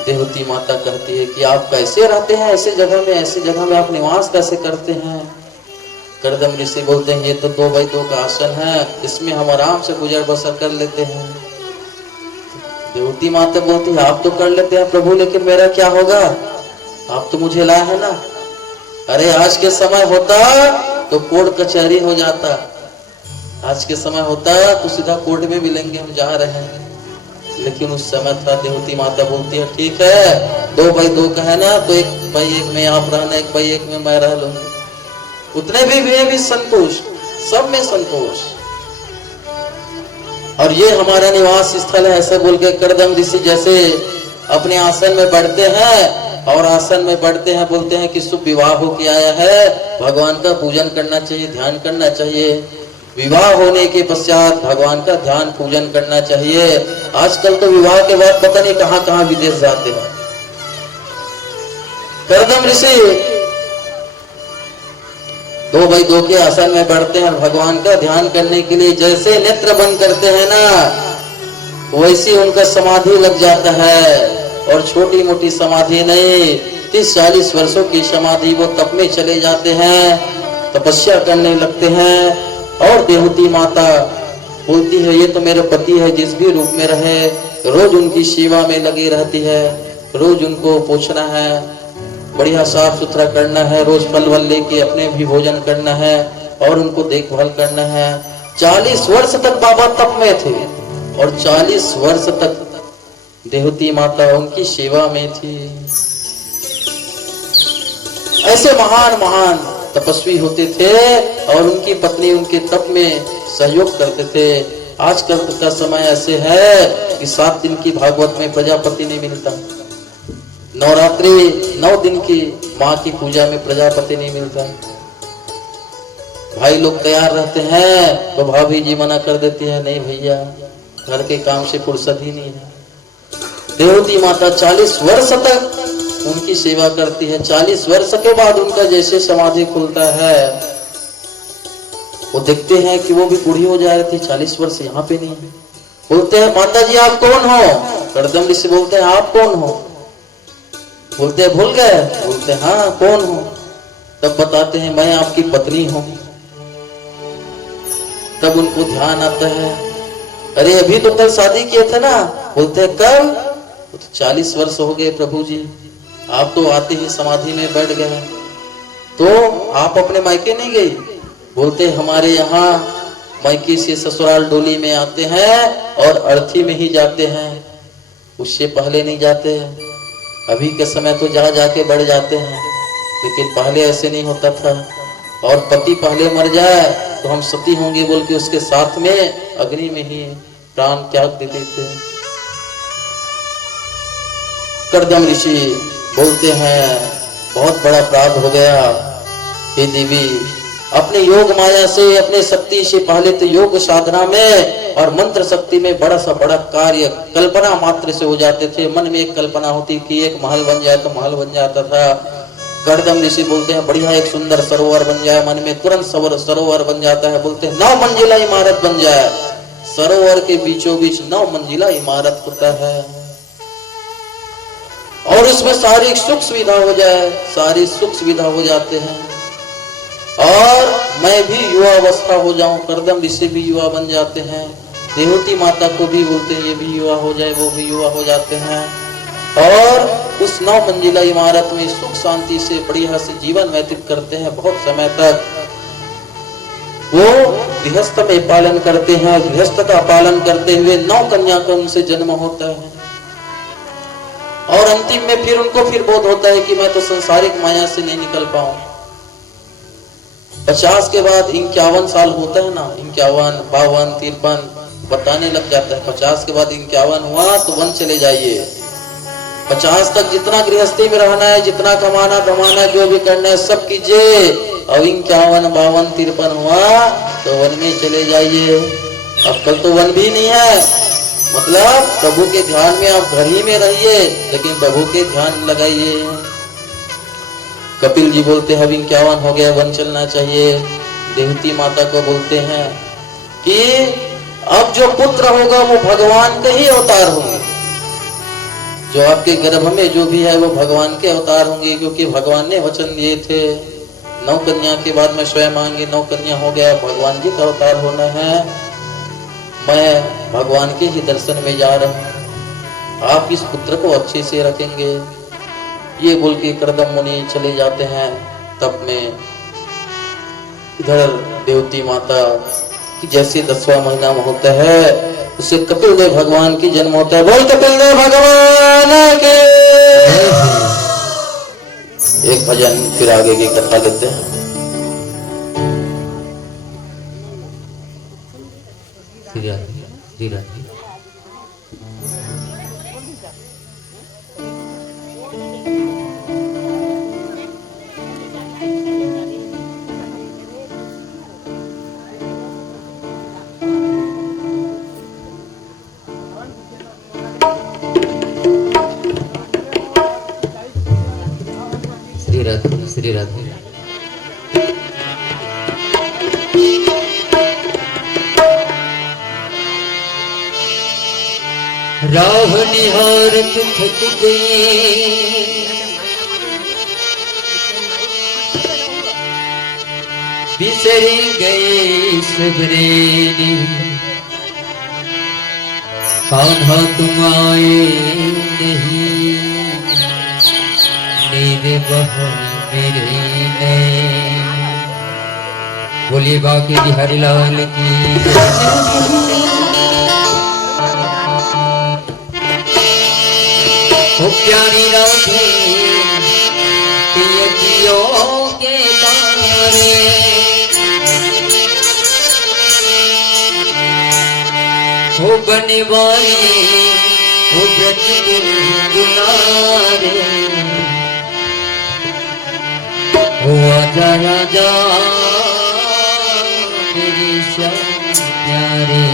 देवहूति माता कहती है कि आप कैसे रहते हैं ऐसे जगह में आप निवास कैसे करते हैं। कर्दम ऋषि बोलते हैं ये तो 2 बाई 2 का आसन है, इसमें हम आराम से गुजर बसर कर लेते हैं। देवहूति माता बोलती है आप तो कर लेते हैं प्रभु, लेकिन मेरा क्या होगा, आप तो मुझे लाए है ना। अरे आज के समय होता तो कोर्ट कचहरी हो जाता, आज के समय होता तो सीधा कोर्ट में मिलेंगे हम जा रहे हैं, लेकिन उस समय था। देवहूति माता बोलती है ठीक है 2 बाई 2 का है ना, तो 1 बाई 1 में आप रहना, 1 बाई 1 में मैं रह लूंगी। उतने भी संतोष, सब में संतोष। और ये हमारा निवास स्थल है ऐसा बोल के कर्दम ऋषि जैसे अपने आसन में बैठते हैं, और आसन में बैठते हैं बोलते हैं कि शुभ विवाह हो के आया है, भगवान का पूजन करना चाहिए, ध्यान करना चाहिए। विवाह होने के पश्चात भगवान का ध्यान पूजन करना चाहिए। आजकल तो विवाह के बाद पता नहीं कहां कहां विदेश जाते हैं। कर्दम ऋषि 2 बाई 2 के आसन में बैठते हैं, भगवान का ध्यान करने के लिए जैसे नेत्र बंद करते हैं ना, वैसे उनका समाधि लग जाता है। और छोटी मोटी समाधि नहीं, 30-40 वर्षों की समाधि, वो तप में चले जाते हैं, तपस्या करने लगते हैं। और देवहूति माता बोलती है ये तो मेरे पति है, जिस भी रूप में रहे रोज उनकी सेवा में लगी रहती है, रोज उनको पूछना है, बढ़िया साफ सुथरा करना है, रोज फल वल लेके अपने भी भोजन करना है और उनको देखभाल करना है। 40 वर्ष तक बाबा तप में थे और 40 वर्ष तक देवहूति माता उनकी सेवा में थी। ऐसे महान महान तपस्वी होते थे और उनकी पत्नी उनके तप में सहयोग करते थे। आजकल का समय ऐसे है कि 7 दिन की भागवत में प्रजापति नहीं मिलता, नवरात्रि 9 दिन की माँ की पूजा में प्रजापति नहीं मिलता। भाई लोग तैयार रहते हैं तो भाभी जी मना कर देती है, नहीं भैया घर के काम से फुर्सत ही नहीं है। देवहूति माता 40 वर्ष तक उनकी सेवा करती है। 40 वर्ष के बाद उनका जैसे समाधि खुलता है, वो देखते हैं कि वो भी बूढ़ी हो जा रही थी, 40 वर्ष, यहाँ पे नहीं है। बोलते हैं माता जी आप कौन हो? कर्दम ऋषि बोलते हैं आप कौन हो? बोलते हैं भूल गए? बोलते हैं हाँ कौन हो? तब बताते हैं मैं आपकी पत्नी हूं। तब उनको ध्यान आता है, अरे अभी तो कल शादी किए थे ना। बोलते हैं कल? तो 40 वर्ष हो गए प्रभु जी, आप तो आते ही समाधि में बैठ गए, तो आप अपने मायके नहीं गई? बोलते हमारे यहाँ मायके से ससुराल डोली में आते हैं और अर्थी में ही जाते हैं, उससे पहले नहीं जाते। अभी के समय तो जा जाके बढ़ जाते हैं, लेकिन पहले ऐसे नहीं होता था। और पति पहले मर जाए तो हम सती होंगे बोल के उसके साथ में अग्नि में ही प्राण त्याग देते थे। कर्दम ऋषि बोलते हैं बहुत बड़ा अपराध हो गया हे देवी, अपने योग माया से, अपने शक्ति से पहले तो योग साधना में और मंत्र शक्ति में बड़ा सा बड़ा कार्य कल्पना मात्र से हो जाते थे। मन में एक कल्पना होती कि एक महल बन जाए तो महल बन जाता था। कर्दम ऋषि बोलते हैं बढ़िया एक सुंदर सरोवर बन जाए, मन में तुरंत सरोवर बन जाता है। बोलते हैं 9 मंजिला इमारत बन जाए, सरोवर के बीचों बीच 9 मंजिला इमारत होता है और उसमें सारी सुख सुविधा हो जाए, सारी सुख सुविधा हो जाते हैं और मैं भी युवा अवस्था हो जाऊं। कर्दम ऋषि भी युवा बन जाते हैं। देवती माता को भी बोलते हैं ये भी युवा हो जाए, वो भी युवा हो जाते हैं और उस 9 मंजिला इमारत में सुख शांति से बढ़िया से जीवन व्यतीत करते हैं। बहुत समय तक वो गृहस्थ में पालन करते हैं, गृहस्थ का पालन करते हुए 9 कन्या का उनसे जन्म होता है और अंतिम में फिर उनको फिर बोध होता है कि मैं तो संसारिक माया से नहीं निकल पाऊं। 50 के बाद 51 साल होता है ना, 51, 52, 53 बताने लग जाता है। 50 के बाद 51 हुआ तो वन चले जाइए। 50 तक जितना गृहस्थी में रहना है, जितना कमाना धमाना जो भी करना है सब कीजिए। अब 51, 52, 53 हुआ तो वन में चले जाइए। अब कल तो वन भी नहीं है, मतलब प्रभु के ध्यान में आप घर ही में रहिए, लेकिन प्रभु के ध्यान लगाइए। कपिल जी बोलते हैं अब 51 हो गया, वन चलना चाहिए। देवती माता को बोलते हैं कि अब जो पुत्र होगा वो भगवान के ही अवतार होंगे, जो आपके गर्भ में जो भी है वो भगवान के अवतार होंगे, क्योंकि भगवान ने वचन दिए थे 9 कन्या के बाद में स्वयं आएंगे। 9 कन्या हो गया, भगवान जी का अवतार होना है। मैं भगवान के ही दर्शन में जा रहा हूँ, आप इस पुत्र को अच्छे से रखेंगे। ये बोल के कर्दम मुनि चले जाते हैं। तब में इधर देवती माता की जैसे 10वां महीना में होता है उससे कपिल देव भगवान की जन्म होता है। बोल कपिल देव भगवान के। एक भजन फिर आगे की कथा लेते हैं। श्री राधे। राह निहारत थक गई, बिसरी गई सबरेली, कान्हा तुम आए नहीं, मेरे बहा मेरे नैन। बोलिए बाकी बिहारी लाल की। ओ प्यारी राधे पियकियों के तारे, ओ बनवारी ओ ब्रज गुनारे, ओ आजा राजा मेरी श्याम प्यारे।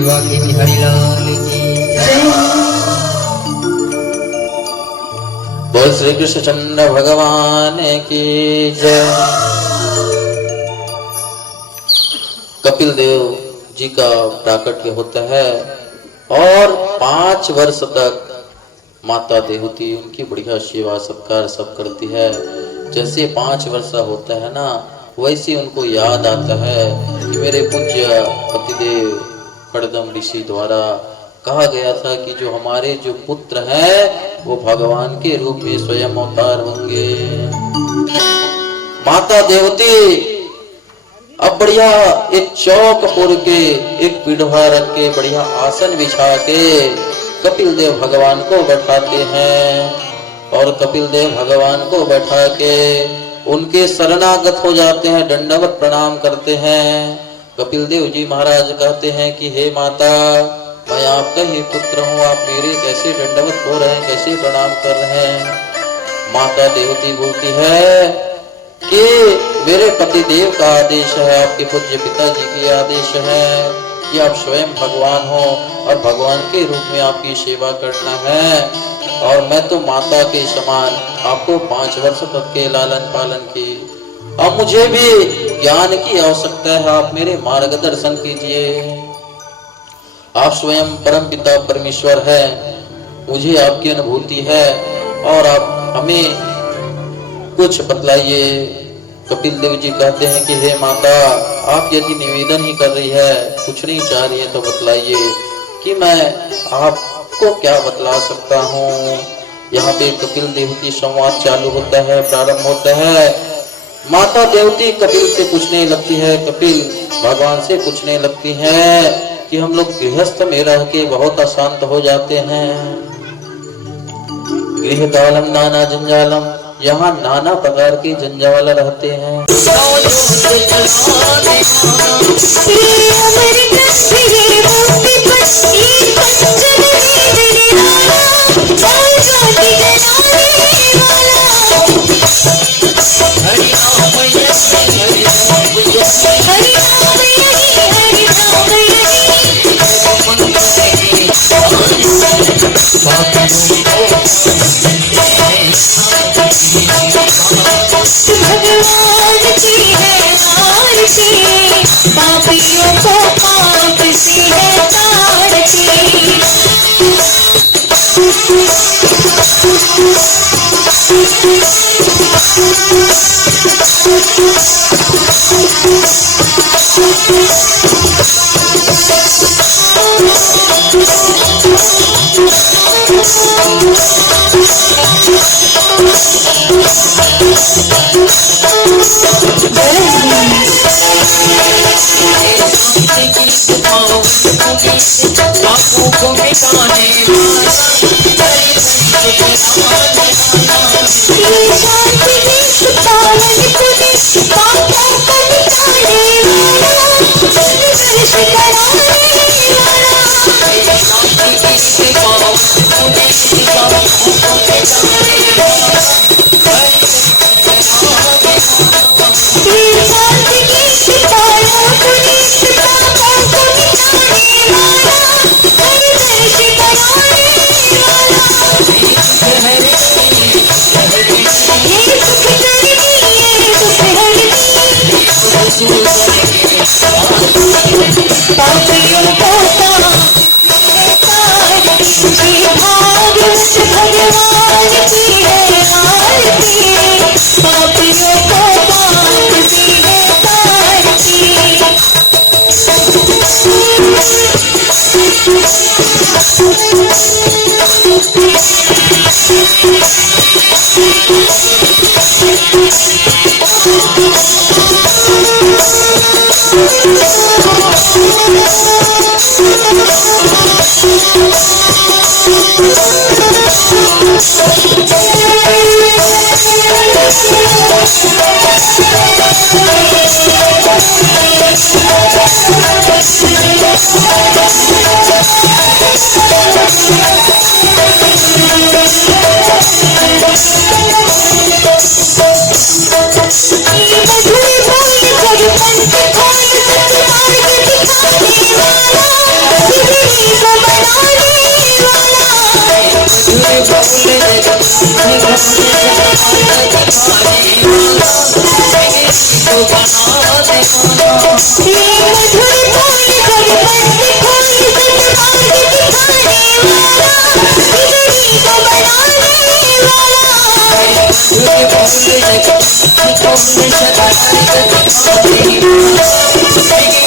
बाकी बिहारी लाल की बोल श्री कृष्ण चंद्र भगवान की जय। कपिल देव जी का प्राकट्य होता है और 5 वर्ष तक माता देवती उनकी बढ़िया सेवा सत्कार सब करती है। जैसे 5 वर्ष होता है ना, वैसे उनको याद आता है कि मेरे पूज्य पतिदेव कड़दम ऋषि द्वारा कहा गया था कि जो हमारे जो पुत्र हैं वो भगवान के रूप में स्वयं अवतार होंगे। माता देवती अब बढ़िया एक चौक पुर के एक पीढ़ा रख के बढ़िया आसन बिछा के कपिल देव भगवान को बैठाते हैं और कपिल देव भगवान को बैठा के उनके शरणागत हो जाते हैं, दंडवत प्रणाम करते हैं। कपिल देव जी महाराज कहते हैं कि हे माता, मैं आपका ही पुत्र हूँ, आप मेरे कैसे दंडवत हो रहे हैं, कैसे प्रणाम कर रहे हैं। माता देवती बोलती है कि मेरे पति देव का आदेश है, आपके पूज्य पिताजी के आदेश है कि आप स्वयं भगवान हो और भगवान के रूप में आपकी सेवा करना है। और मैं तो माता के समान आपको 5 वर्ष तक के लालन पालन की। अब मुझे भी ज्ञान की आवश्यकता है, आप मेरे मार्गदर्शन कीजिए। आप स्वयं परम पिता परमेश्वर है, मुझे आपकी अनुभूति है और आप हमें कुछ बतलाइए। कपिल देव जी कहते हैं कि हे माता, आप यदि निवेदन ही कर रही है, कुछ नहीं चाह रही है, तो बतलाइए कि मैं आपको क्या बतला सकता हूँ। यहाँ पे कपिल देव की संवाद चालू होता है, प्रारंभ होता है। माता देवती कपिल से पूछने लगती है, कपिल भगवान से पूछने लगती है कि हम लोग गृहस्थ में रह के बहुत अशांत हो जाते हैं। गृह कालम नाना जंजालम, यहाँ नाना प्रकार के जंजाल रहते हैं। भगवान की है आरती, पापियों को पाप से है तारती।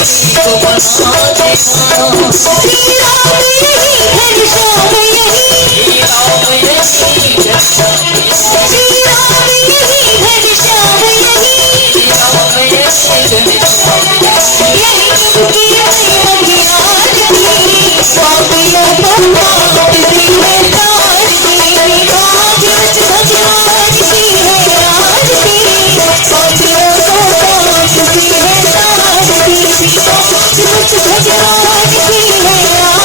को बना देना श्री राम यही घनश्याम यही श्री राम यही घनश्याम श्री राम यही घनश्याम यही श्री राम यही घनश्याम यही तुमकी महिमा की आरती पापियों को पाप सी है तारती भाग्यवत भगवान की है आरती पापियों को पाप सी है तारती भाग्यवत भगवान की है आरती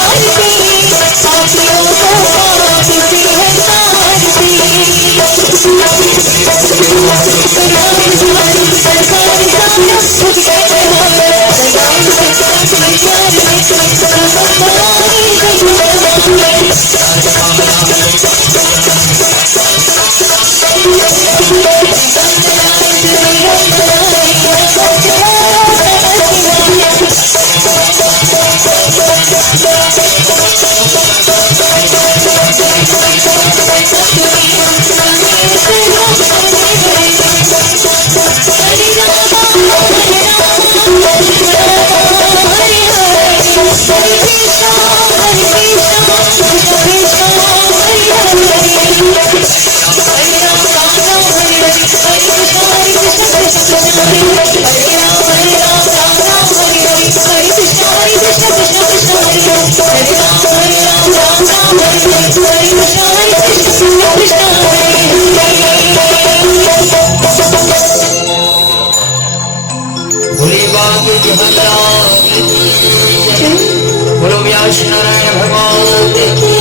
पापियों को पाप सी है तारती भोले बाबा की हल्ला बोलो व्यास नारायण भगवान की